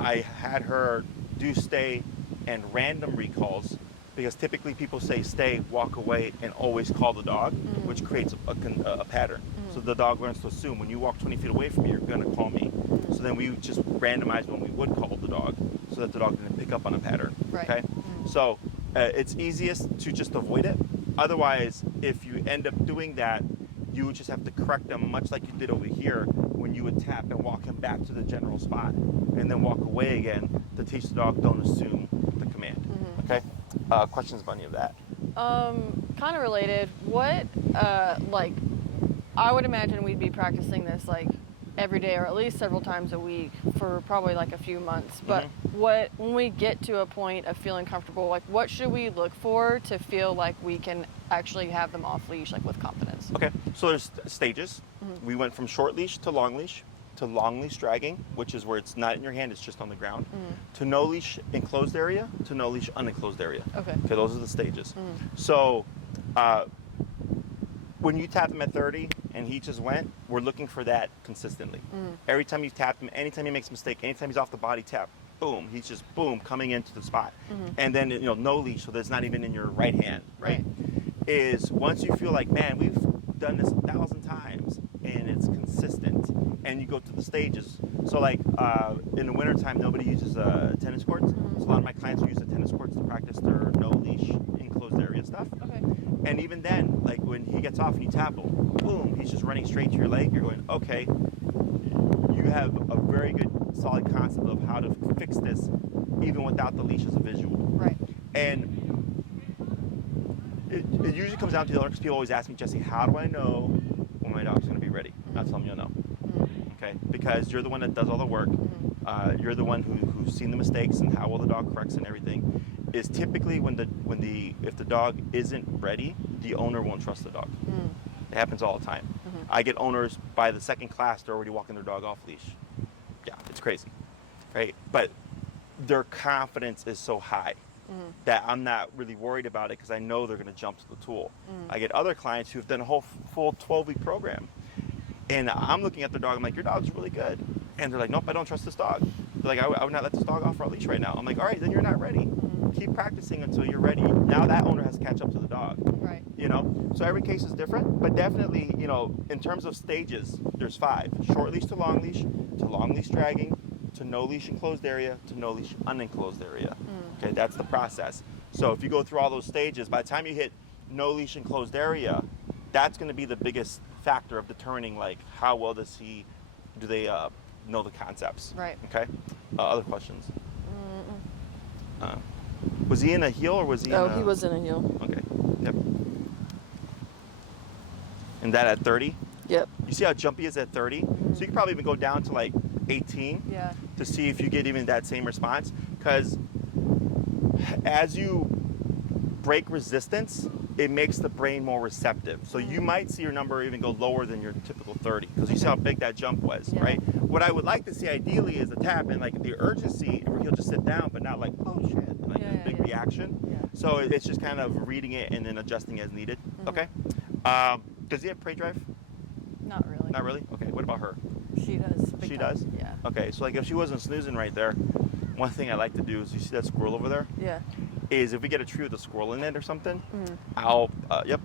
I had her do stay and random recalls because typically people say stay, walk away, and always call the dog, which creates a pattern. So the dog learns to assume when you walk 20 feet away from me, you're going to call me. So then we just randomize when we would call the dog so that the dog didn't pick up on a pattern. Right. Okay? So it's easiest to just avoid it. Otherwise, if you end up doing that, you would just have to correct them much like you did over here when you would tap and walk him back to the general spot and then walk away again to teach the dog don't assume the command. Okay? Questions about any of that? Kind of related. What, I would imagine we'd be practicing this like every day or at least several times a week for probably like a few months. But when we get to a point of feeling comfortable, like what should we look for to feel like we can actually have them off leash, like with confidence? Okay, so there's stages. We went from short leash to long leash dragging, which is where it's not in your hand, it's just on the ground, to no leash enclosed area, to no leash unenclosed area. Okay, those are the stages. So when you tap him at 30 and he just went, we're looking for that consistently. Every time you tap him, anytime he makes a mistake, anytime he's off the body tap, boom, he's just boom, coming into the spot. And then, no leash, so that's not even in your right hand, right? Is once you feel like, man, we've done this 1,000 times and it's consistent, and you go to the stages. So like in the wintertime, nobody uses tennis courts. So a lot of my clients will use the tennis courts to practice their no leash enclosed area stuff. Okay. And even then, like when he gets off and you tap him, boom, he's just running straight to your leg. You're going, okay, you have a very good solid concept of how to fix this even without the leash as a visual. Right. And it usually comes down to the owner, because people always ask me, Jesse, how do I know when my dog's going to be ready? I'll tell them you'll know. Okay? Because you're the one that does all the work. You're the one who's seen the mistakes and how well the dog corrects and everything. Is typically if the dog isn't ready, the owner won't trust the dog. It happens all the time. I get owners by the second class, they're already walking their dog off leash. Yeah, it's crazy, right? But their confidence is so high that I'm not really worried about it because I know they're going to jump to the tool. I get other clients who've done a whole full 12-week program, and I'm looking at their dog. I'm like, your dog's really good, and they're like, nope, I don't trust this dog. They're like, I would not let this dog off our leash right now. I'm like, all right, then you're not ready. Keep practicing until you're ready. Now that owner has to catch up to the dog. Right. So every case is different, but definitely, in terms of stages, there's 5: short leash to long leash dragging, to no leash enclosed area, to no leash unenclosed area. Okay, that's the process. So if you go through all those stages, by the time you hit no leash enclosed area, that's going to be the biggest factor of determining like how well do they know the concepts. Right. Okay. Other questions? Was he in a heel or was he? Oh, he was in a heel. Okay. Yep. And that at 30? Yep. You see how jumpy he is at 30? So you could probably even go down to like 18 to see if you get even that same response. Because as you break resistance, it makes the brain more receptive. So you might see your number even go lower than your typical 30 because you see how big that jump was, right? What I would like to see ideally is a tap and like the urgency where he'll just sit down, but not like, oh shit, like a big reaction. So it's just kind of reading it and then adjusting as needed. Okay. Does he have prey drive? Not really. Not really? Okay. What about her? She does. Big She time. does? Yeah. Okay. So like if she wasn't snoozing right there, one thing I like to do is, you see that squirrel over there? Yeah. Is if we get a tree with a squirrel in it or something, yep.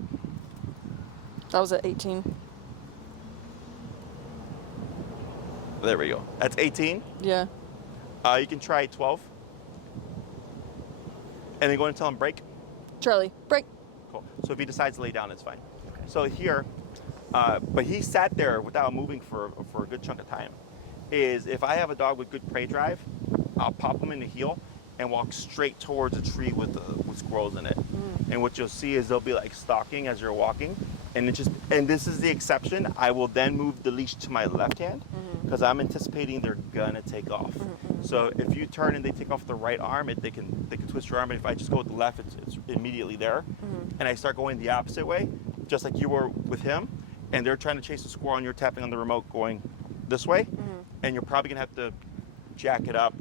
That was at 18. There we go. That's 18. Yeah. You can try 12. And then go and tell him break. Charlie, break. Cool. So if he decides to lay down, it's fine. Okay. So here, but he sat there without moving for a good chunk of time. Is if I have a dog with good prey drive, I'll pop him in the heel and walk straight towards a tree with squirrels in it. And what you'll see is they'll be like stalking as you're walking. And this is the exception. I will then move the leash to my left hand because I'm anticipating they're gonna take off. So if you turn and they take off the right arm, they can twist your arm. And if I just go with the left, it's immediately there. And I start going the opposite way, just like you were with him. And they're trying to chase a squirrel, and you're tapping on the remote going this way. And you're probably gonna have to jack it up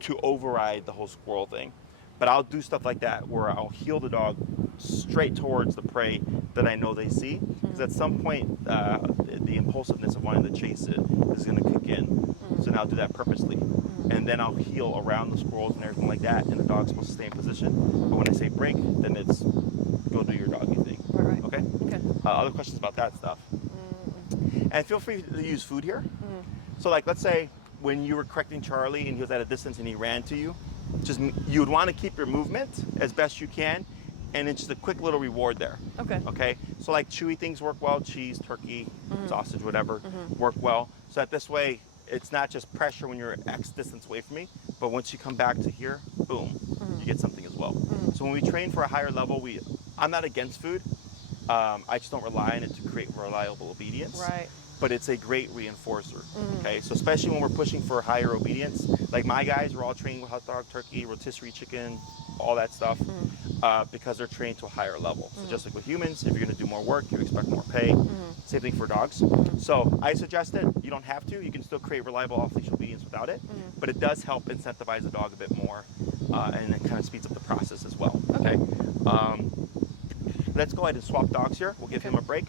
to override the whole squirrel thing. But I'll do stuff like that where I'll heel the dog straight towards the prey that I know they see. Because at some point, the impulsiveness of wanting to chase it is going to kick in. So now I'll do that purposely. And then I'll heel around the squirrels and everything like that, and the dog's supposed to stay in position. But when I say break, then it's go do your doggy thing. Right. Okay? Okay. Other questions about that stuff? And feel free to use food here. So like, let's say when you were correcting Charlie and he was at a distance and he ran to you, you would want to keep your movement as best you can, and it's just a quick little reward there. Okay. So like chewy things work well, cheese, turkey, sausage, whatever, work well. So that this way, it's not just pressure when you're X distance away from me, but once you come back to here, boom, you get something as well. So when we train for a higher level, I'm not against food. I just don't rely on it to create reliable obedience. Right. But it's a great reinforcer. Okay, so especially when we're pushing for higher obedience, like my guys are all trained with hot dog, turkey, rotisserie chicken, all that stuff, because they're trained to a higher level. So just like with humans, if you're going to do more work, you expect more pay. Same thing for dogs. So I suggest it. You don't have to. You can still create reliable off-leash obedience without it, but it does help incentivize the dog a bit more, and it kind of speeds up the process as well. Okay. Let's go ahead and swap dogs here. We'll give him a break.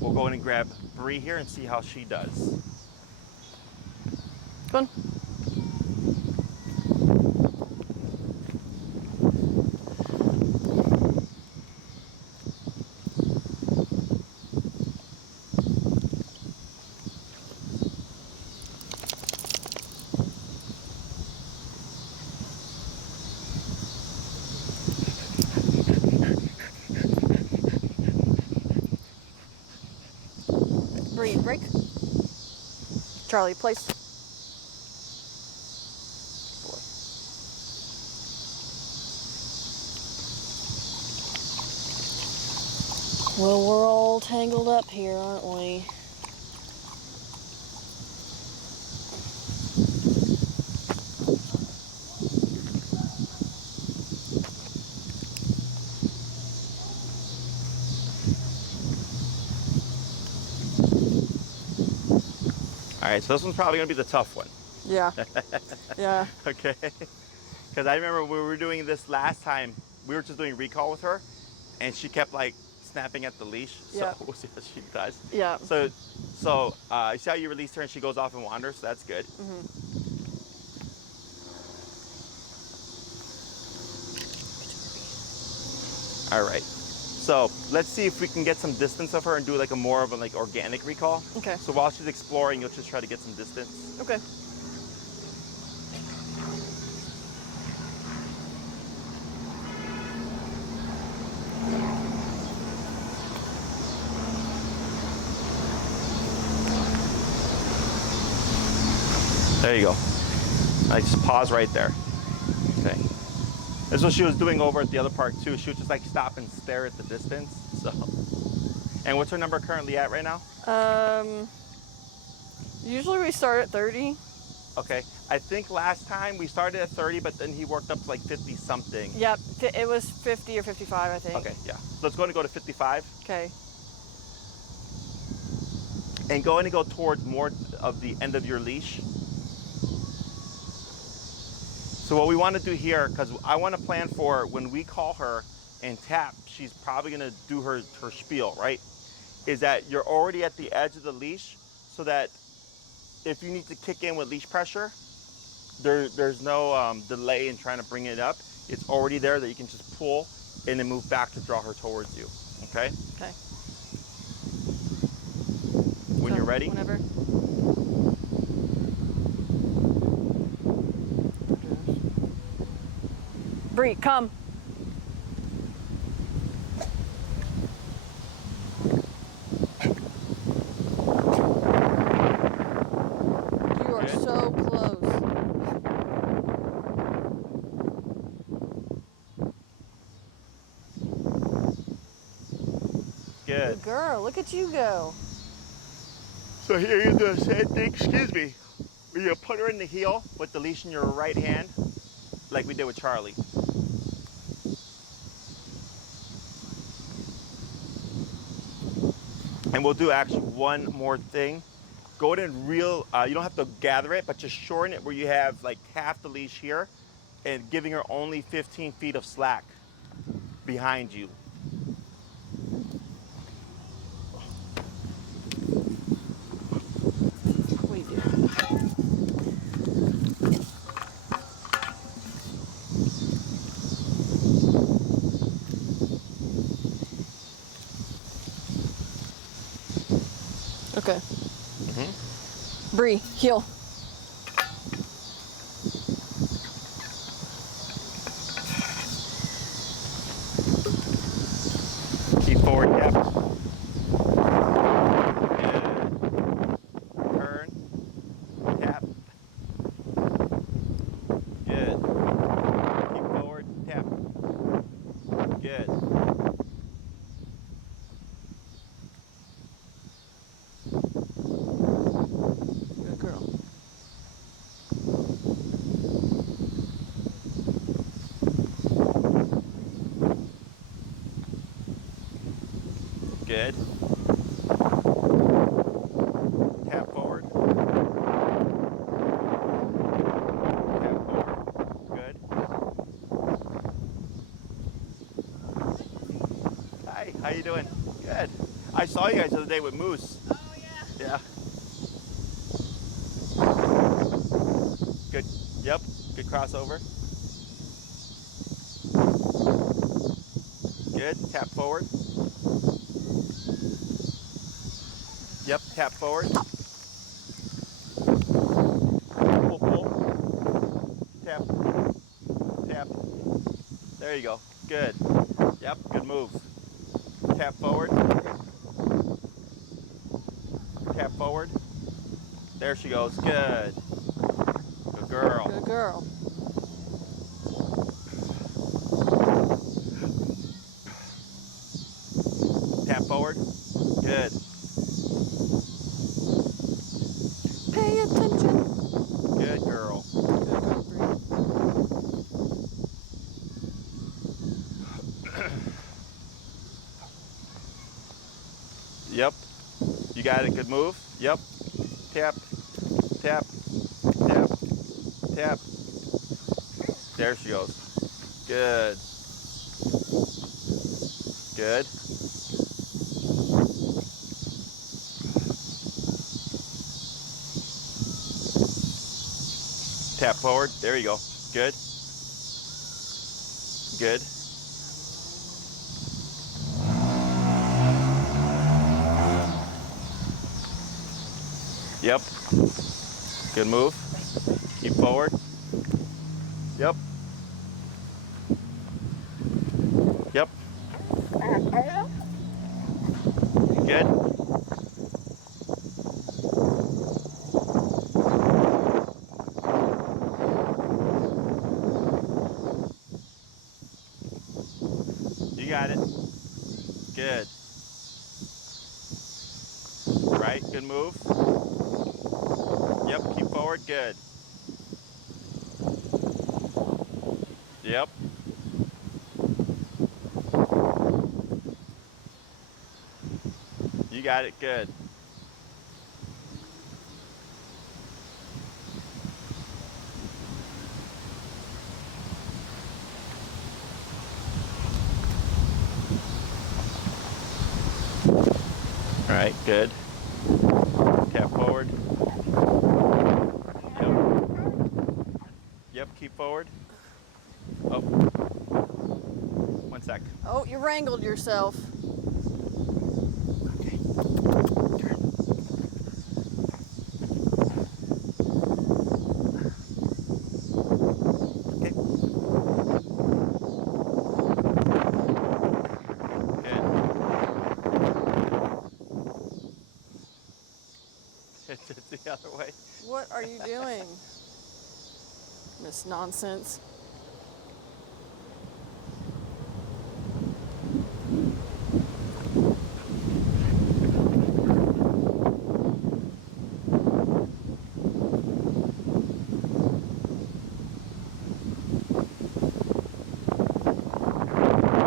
We'll go in and grab Brie here and see how she does. Come on. Brie, break. Charlie, place. Well, we're all tangled up here, aren't we? All right, so this one's probably going to be the tough one. Yeah. Yeah. Okay. Because I remember when we were doing this last time, we were just doing recall with her, and she kept like snapping at the leash. So we'll see how she does. Yeah. So you see how you released her and she goes off and wanders? So that's good. All right. So let's see if we can get some distance of her and do like a more of a like organic recall. Okay. So while she's exploring, you'll just try to get some distance. Okay. There you go. I just pause right there. Okay. That's what she was doing over at the other park too. She would just like stop and stare at the distance. So, and what's her number currently at right now? Usually we start at 30. Okay. I think last time we started at 30, but then he worked up to like 50 something. Yep, it was 50 or 55, I think. Okay, yeah. So it's going to go to 55 Okay. and going to go towards more of the end of your leash. So what we want to do here, because I want to plan for when we call her and tap, she's probably going to do her spiel, right? Is that you're already at the edge of the leash so that if you need to kick in with leash pressure, there's no delay in trying to bring it up. It's already there that you can just pull and then move back to draw her towards you, okay? Okay. When So, you're ready. Whenever. Brie, come. You are Good. so close. Good. Good girl, look at you go. So here you do the same thing, excuse me. You put her in the heel with the leash in your right hand, like we did with Charlie. And we'll do actually one more thing. Go ahead and reel, you don't have to gather it, but just shorten it where you have like half the leash here and giving her only 15 feet of slack behind you. We do. Okay. Brie, heel. Keep forward, tap. Good. Turn, tap. Good. Keep forward, tap. Good. Good girl. Good. Tap forward. Tap forward. Good. Hi, how you doing? Good. I saw you guys the other day with Moose. Oh, yeah. Yeah. Good. Yep. Good crossover. Good. Tap forward. Yep. Tap forward. Pull, pull. Tap. Tap. There you go. Good. Yep. Good move. Tap forward. Tap forward. There she goes. Good. Good girl. Good girl. Tap forward. Good. Pay attention. Good girl. Good girl, Brie. Yep. You got it. Good move. Yep. Tap. Tap. Tap. Tap. There she goes. Good. Good. Tap forward. There you go. Good. Good. Yep. Good move. Keep forward. Yep. Yep. Good. You got it. Good. Right, good move. Yep, keep forward, good. Yep. You got it. Good. All right. Good. Tap forward. Yep. Yep. Keep forward. Oh. 1 sec. Oh, you wrangled yourself. Okay. Turn. Okay. Good. It's the other way. What are you doing? Miss Nonsense.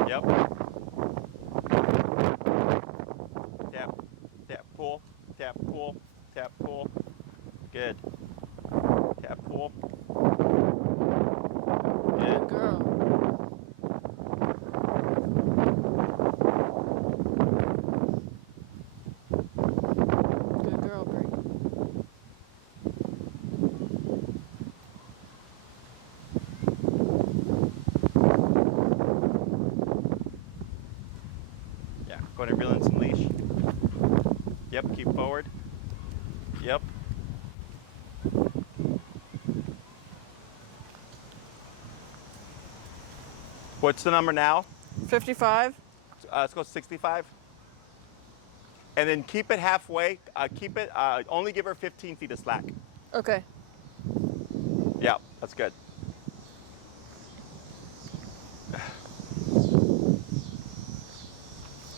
Yep. Tap, tap, pull, tap, pull, tap, pull. Good. Tap, pull. Good Good. girl. Good girl, Brie. Yeah. Go ahead and reel in some leash. Yep. Keep forward. Yep. What's the number now? 55. Let's go 65. And then keep it halfway. Keep it. Only give her 15 feet of slack. Okay. Yeah, that's good.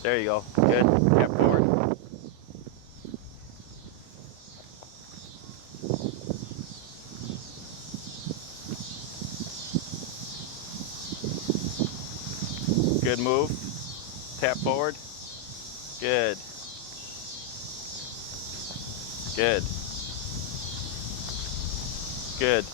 There you go. Good. Tap forward. Good move. Tap forward. Good. Good. Good.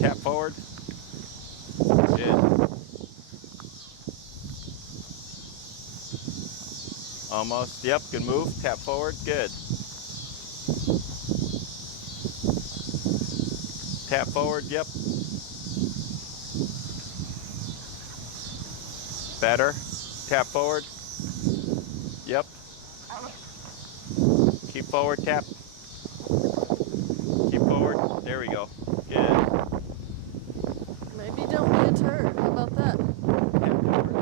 Tap forward. Good. Almost. Yep. Good move. Tap forward. Good. Tap forward. Yep. Better. Tap forward. Yep. Keep forward. Tap. Keep forward. There we go. Good. Maybe don't be a turd. How about that? Tap forward.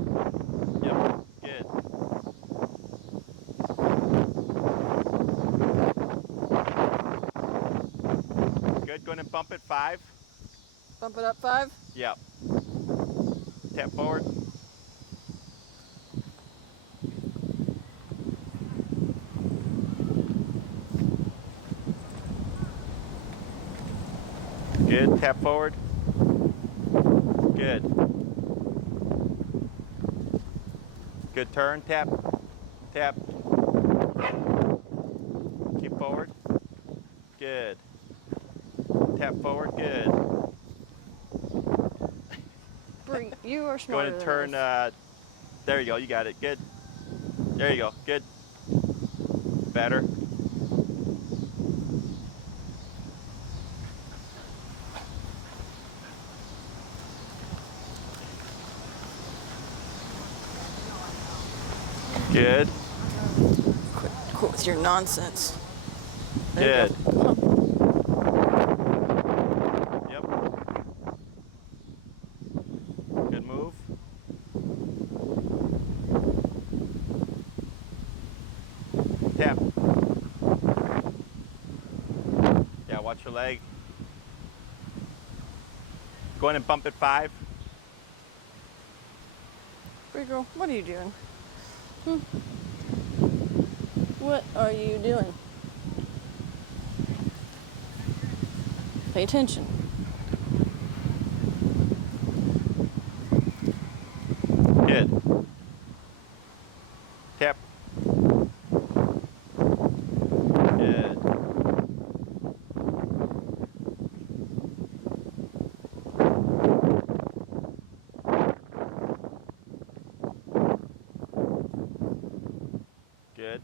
Yep. Good. Good. Go ahead and bump it 5. Bump it up 5. Yep. Tap forward. Good. Tap forward. Good. Good turn. Tap. Tap. Keep forward. Good. Tap forward. Good. Brie, you are Go smarter ahead and than turn. this. There you go. You got it. Good. There you go. Good. Better. Good. Quit with your nonsense. There Good. you go. Yep. Good move. Tap. Yeah, watch your leg. Go ahead and bump it 5. Brie girl, what are you doing? What are you doing? Pay attention. Good. Tap. Good. Good.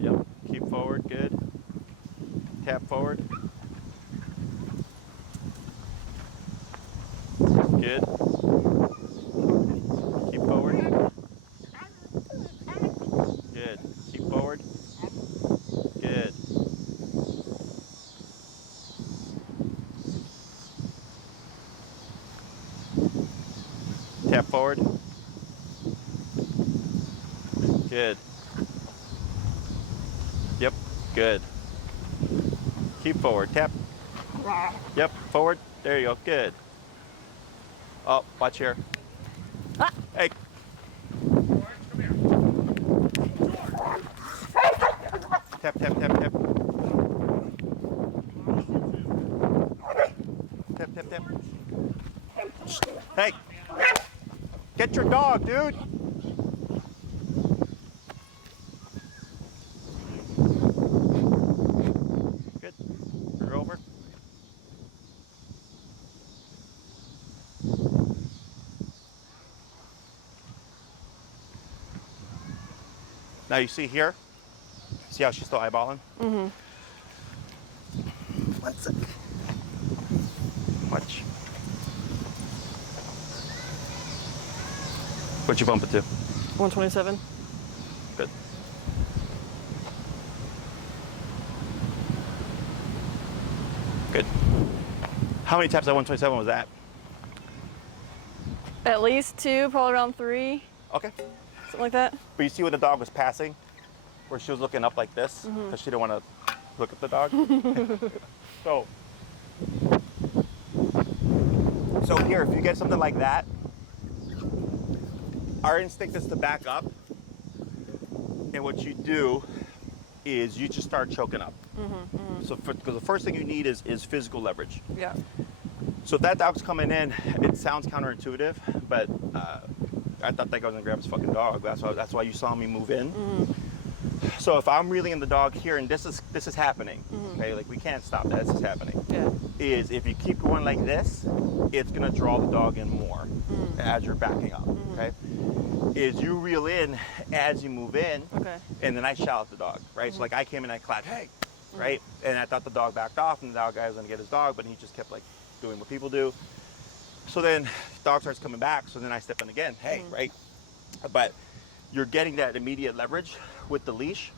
Yep. Keep forward. Good. Tap forward. Good. Keep forward. Good. Keep forward. Good. Tap forward. Good. Yep. Good. Keep forward. Tap. Yep. Forward. There you go. Good. Oh, watch here. Ah. Hey. Tap, tap, tap, tap. Tap, tap, tap. Hey. Get your dog, dude. Good. You're over. Now you see here? See how she's still eyeballing? Mm-hmm. 1 sec. Watch. What'd you bump it to? 127. Good. Good. How many taps at 127 was that? At least 2, probably around 3, Okay. something like that. But you see when the dog was passing, where she was looking up like this, because she didn't want to look at the dog. So here, if you get something like that, our instinct is to back up, and what you do is you just start choking up. So because the first thing you need is physical leverage. Yeah. So if that dog's coming in, it sounds counterintuitive, but I thought that guy was gonna grab his fucking dog. That's why you saw me move in. So if I'm reeling in the dog here, and this is happening, okay, like we can't stop that. This is happening. Yeah. Is if you keep going like this, it's gonna draw the dog in more as you're backing up. Okay. Is you reel in as you move in, Okay. and then I shout at the dog, right? So like I came in, I clapped, hey, right, and I thought the dog backed off, and the dog guy was gonna get his dog, but he just kept like doing what people do. So then the dog starts coming back, so then I step in again, hey, right? But you're getting that immediate leverage with the leash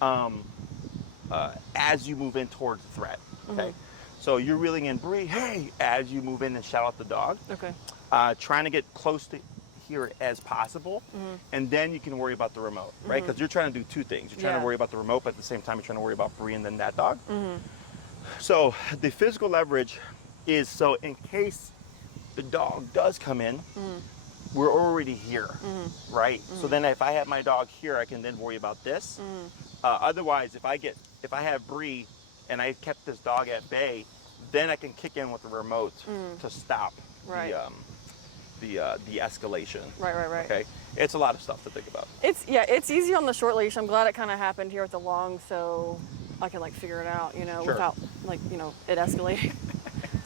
as you move in towards the threat, okay? So you're reeling in Brie, hey, as you move in and shout at the dog. Okay. Trying to get close to here as possible, and then you can worry about the remote, right? Because you're trying to do 2 things. You're trying to worry about the remote, but at the same time, you're trying to worry about Brie and then that dog. So the physical leverage is so in case the dog does come in, we're already here, right? So then if I have my dog here, I can then worry about this. Otherwise, if I have Brie and I kept this dog at bay, then I can kick in with the remote to stop the escalation. Right. Okay, it's a lot of stuff to think about. It's easy on the short leash. I'm glad it kind of happened here with the long, so I can like figure it out, you know, Sure. without like, you know, it escalating.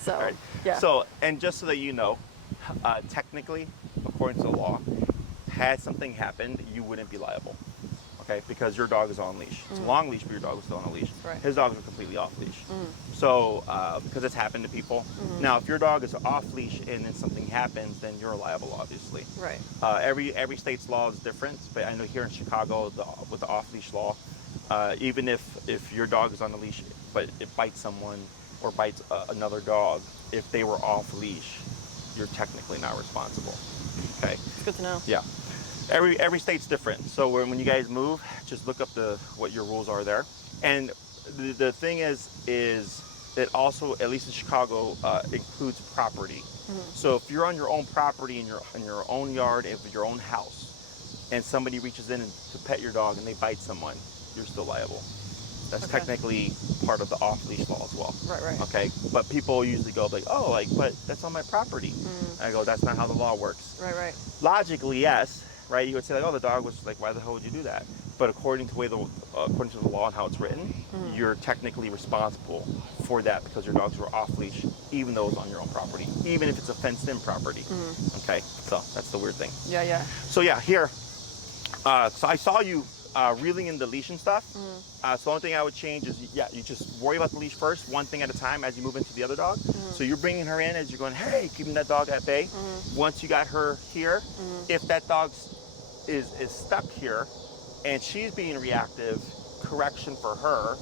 So, All right. yeah. So, and just so that you know, technically, according to the law, had something happened, you wouldn't be liable. Okay, because your dog is on leash. It's a long leash, but your dog is still on a leash. Right. His dogs are completely off leash. So, because it's happened to people. Now, if your dog is off leash and then something happens, then you're liable, obviously. Right. Every state's law is different, but I know here in Chicago, with the off leash law, even if your dog is on a leash, but it bites someone or bites another dog, if they were off leash, you're technically not responsible. Okay. It's good to know. Yeah. Every state's different. So when you guys move, just look up what your rules are there. And the thing is it also, at least in Chicago, includes property. So if you're on your own property in your own yard, in your own house, and somebody reaches in to pet your dog and they bite someone, you're still liable. That's Okay. technically part of the off-leash law as well. Right. Okay, but people usually go like, oh, like, but that's on my property. I go, that's not how the law works. Right. Logically, yes, right? You would say like, oh, the dog was like, why the hell would you do that? But according to the law and how it's written, you're technically responsible for that because your dogs were off leash, even though it's on your own property, even if it's a fenced-in property. Okay, so that's the weird thing. Yeah. So yeah, here. So I saw you reeling in the leash and stuff. So the only thing I would change is, you just worry about the leash first, one thing at a time as you move into the other dog. So you're bringing her in as you're going, hey, keeping that dog at bay. Once you got her here, if that dog is stuck here and she's being reactive, correction for her,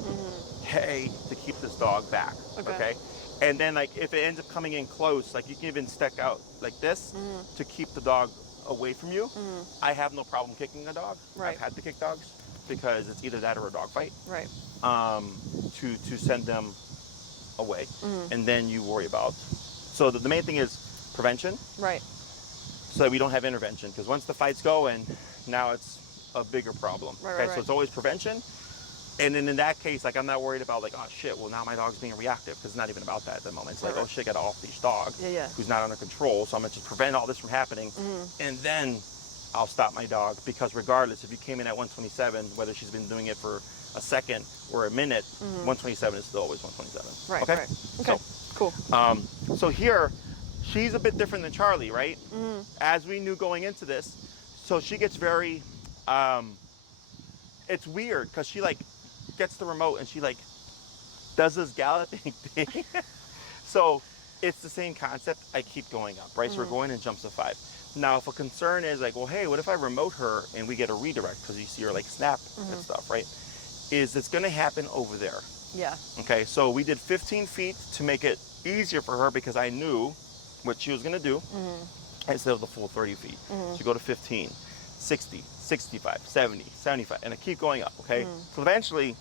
hey, to keep this dog back, okay? And then like if it ends up coming in close, like you can even step out like this to keep the dog away from you. I have no problem kicking a dog. Right. I've had to kick dogs because it's either that or a dog fight. Right. To send them away, and then you worry about. So the main thing is prevention. Right. So that we don't have intervention, because once the fights go, and now it's a bigger problem. Right. So it's always prevention. And then in that case, like I'm not worried about like, oh shit, well now my dog's being reactive, because it's not even about that at the moment. It's like, oh shit, got an off-leash dog who's not under control, so I'm gonna just prevent all this from happening, and then I'll stop my dog, because regardless, if you came in at 127, whether she's been doing it for a second or a minute, 127 is still always 127. Right. Okay. Okay. So, cool. So here, she's a bit different than Charlie, right? As we knew going into this, so she gets very, it's weird because she like gets the remote and she like does this galloping thing. So it's the same concept. I keep going up, right? So we're going in jumps of 5. Now, if a concern is like, well, hey, what if I remote her and we get a redirect, because you see her like snap and stuff, right? Is it's going to happen over there. Yeah. Okay, so we did 15 feet to make it easier for her, because I knew what she was going to do instead of the full 30 feet. So you go to 15, 60, 65, 70, 75, and I keep going up, okay? So eventually,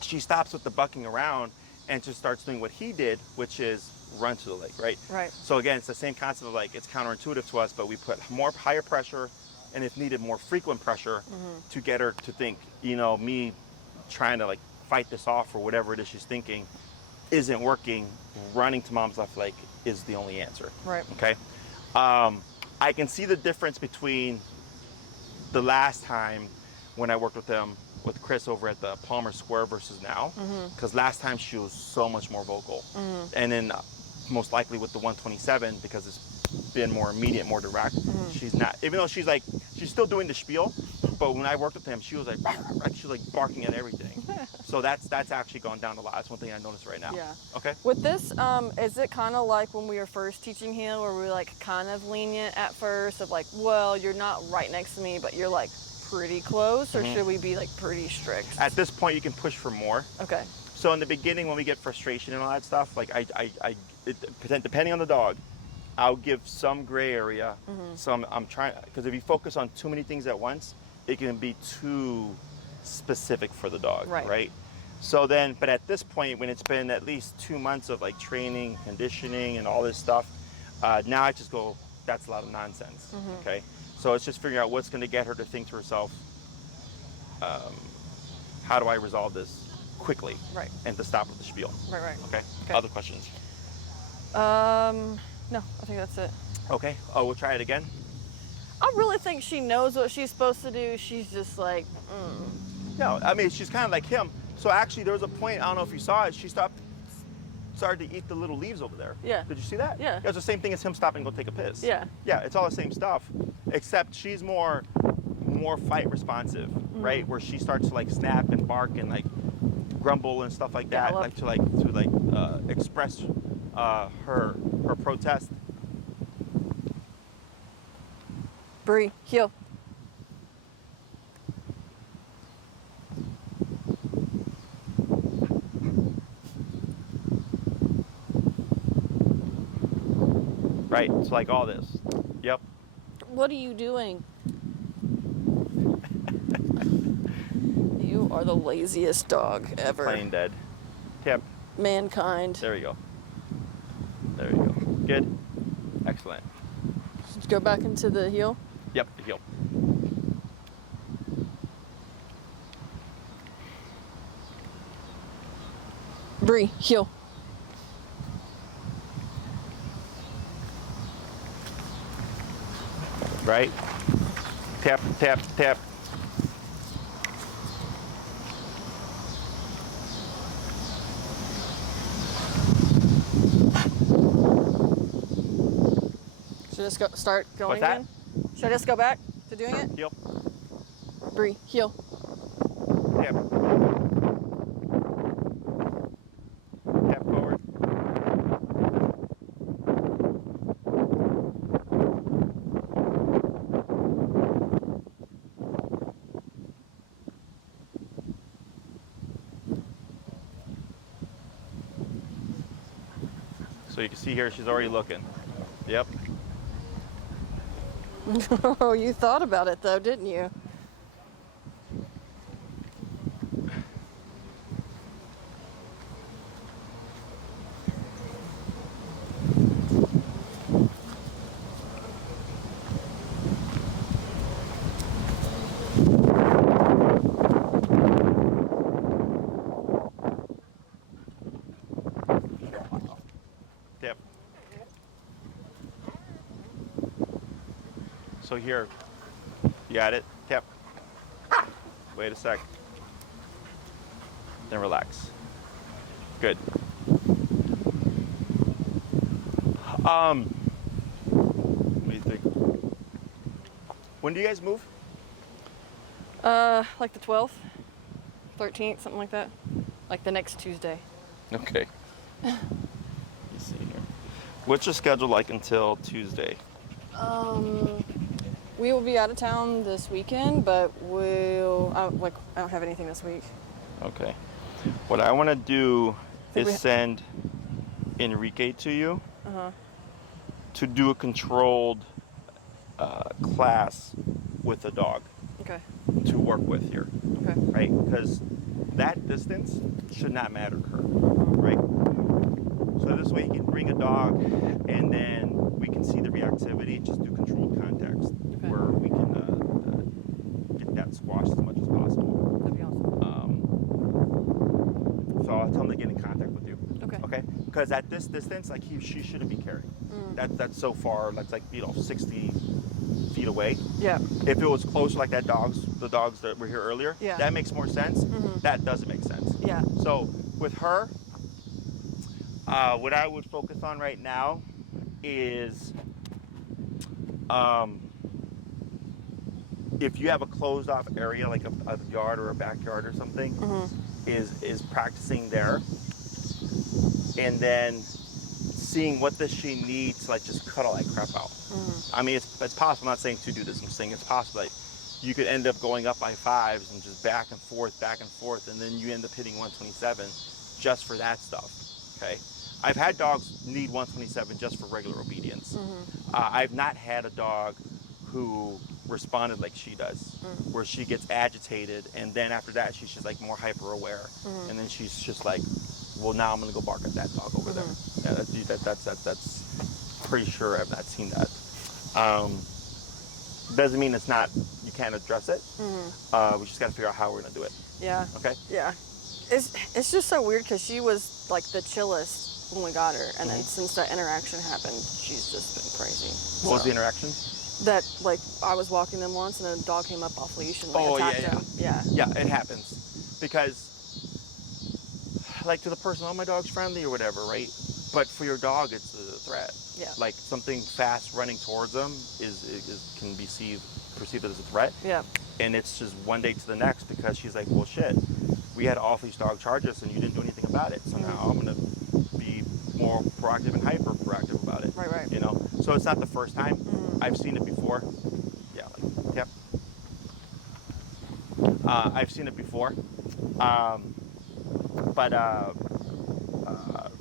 she stops with the bucking around and just starts doing what he did, which is run to the leg, right? Right. So again, it's the same concept of like, it's counterintuitive to us, but we put higher pressure, and if needed, more frequent pressure to get her to think, you know, me trying to like fight this off or whatever it is she's thinking isn't working. Running to mom's left leg is the only answer. Right. Okay. I can see the difference between the last time when I worked with Chris over at the Palmer Square versus now, because last time she was so much more vocal, and then most likely with the 127, because it's been more immediate, more direct, she's not, even though she's still doing the spiel, but when I worked with him, she was like she was like barking at everything. So that's actually gone down a lot. That's one thing I noticed right now. Yeah. Okay. With this, is it kind of like when we were first teaching him, where we were like kind of lenient at first, of like, well, you're not right next to me, but you're like pretty close, or should we be like pretty strict? At this point, you can push for more. Okay. So in the beginning, when we get frustration and all that stuff, like depending on the dog, I'll give some gray area. Some I'm trying, because if you focus on too many things at once, it can be too specific for the dog, right? So then, but at this point, when it's been at least 2 months of like training, conditioning, and all this stuff, now I just go, that's a lot of nonsense. Okay. So it's just figuring out what's going to get her to think to herself, how do I resolve this quickly? Right. And to stop with the spiel. Right. Okay. Okay. Other questions? No, I think that's it. Okay. Oh, we'll try it again. I really think she knows what she's supposed to do. She's just like, No, I mean, she's kind of like him. So actually, there was a point, I don't know if you saw it, she started to eat the little leaves over there. Yeah. Did you see that? Yeah. It's the same thing as him stopping to go take a piss. Yeah. Yeah, it's all the same stuff, except she's more fight responsive, right? Where she starts to like snap and bark and like grumble and stuff like that, Gallop. to express her protest. Brie, heel. Right, so like all this. Yep. What are you doing? You are the laziest dog ever. Plain dead. Tip. mankind. There you go. There you go. Good. Excellent. Just go back into the heel. Yep, the heel. Brie, heel. Right? Tap, tap, tap. Should I just start going What's that? again? Should I just go back to doing it? Heel. Brie, heel. Tap. Tap forward. So you can see here, she's already looking. Yep. Oh, you thought about it though, didn't you? Yep. So here, you got it. Tap. Wait a sec. Then relax. Good. What do you think? When do you guys move? Like the 12th, 13th, something like that. Like the next Tuesday. Okay. You see here. What's your schedule like until Tuesday? We will be out of town this weekend, but I don't have anything this week. Okay. What I want to do Think we is send Enrique to you Uh-huh. to do a controlled class with a dog Okay. to work with here, Okay. right? Because that distance should not matter to her, right? So this way he can bring a dog and then we can see the reactivity and just do controlled context where we can get that squashed as much as possible. That'd be awesome. So I'll tell him to get in contact with you. Okay. Okay? Because at this distance, like she shouldn't be carrying. That's so far. That's like 60 feet away. Yeah. If it was closer, like the dogs that were here earlier, Yeah. that makes more sense. Mhm. That doesn't make sense. Yeah. So with her, what I would focus on right now is if you have a closed off area like a yard or a backyard or something, is practicing there, and then seeing what does she need to like just cut all that crap out. I mean, it's possible. I'm not saying to do this. I'm saying it's possible. Like, you could end up going up by 5s and just back and forth, and then you end up hitting 127 just for that stuff. Okay. I've had dogs need 127 just for regular obedience. I've not had a dog who responded like she does, where she gets agitated, and then after that she's just like more hyper aware, and then she's just like, well, now I'm gonna go bark at that dog over there. Yeah, that's pretty sure I've not seen that. Doesn't mean it's not, you can't address it. We just gotta figure out how we're gonna do it. Yeah. Okay. Yeah. It's just so weird because she was like the chillest when we got her, and then since that interaction happened, she's just been crazy. What was the interaction? That, like, I was walking them once and a dog came up off leash and like attacked him. Yeah. Yeah, it happens because, like, to the person, oh, my dog's friendly or whatever, right? But for your dog, it's a threat. Yeah. Like something fast running towards them can be perceived as a threat. Yeah. And it's just one day to the next because she's like, well, shit, we had an off-leash dog charge us and you didn't do anything about it. So now I'm gonna be more proactive and hyper proactive about it. Right. You know. So it's not the first time. I've seen it before. Yeah. Like, yep. I've seen it before. But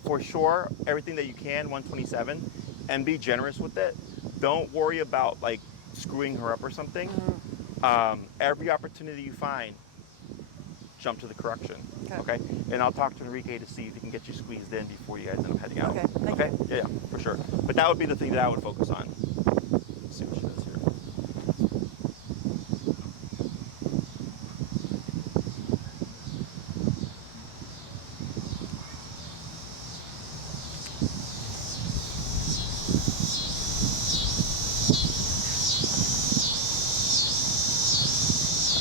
for sure, everything that you can, 127, and be generous with it. Don't worry about like screwing her up or something. Every opportunity you find, jump to the correction. Okay. Okay. And I'll talk to Enrique to see if he can get you squeezed in before you guys end up heading out. Okay, thank Okay. Yeah, for sure. But that would be the thing that I would focus on. Let's see what she does here.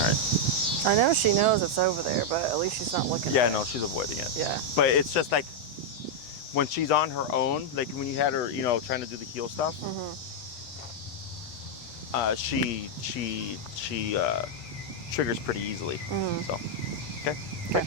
All right. I know she knows it's over there, but at least she's not looking Yeah, at no, it. she's avoiding it. Yeah. But it's just like when she's on her own, like when you had her, you know, trying to do the heel stuff, she triggers pretty easily. So, okay. Okay.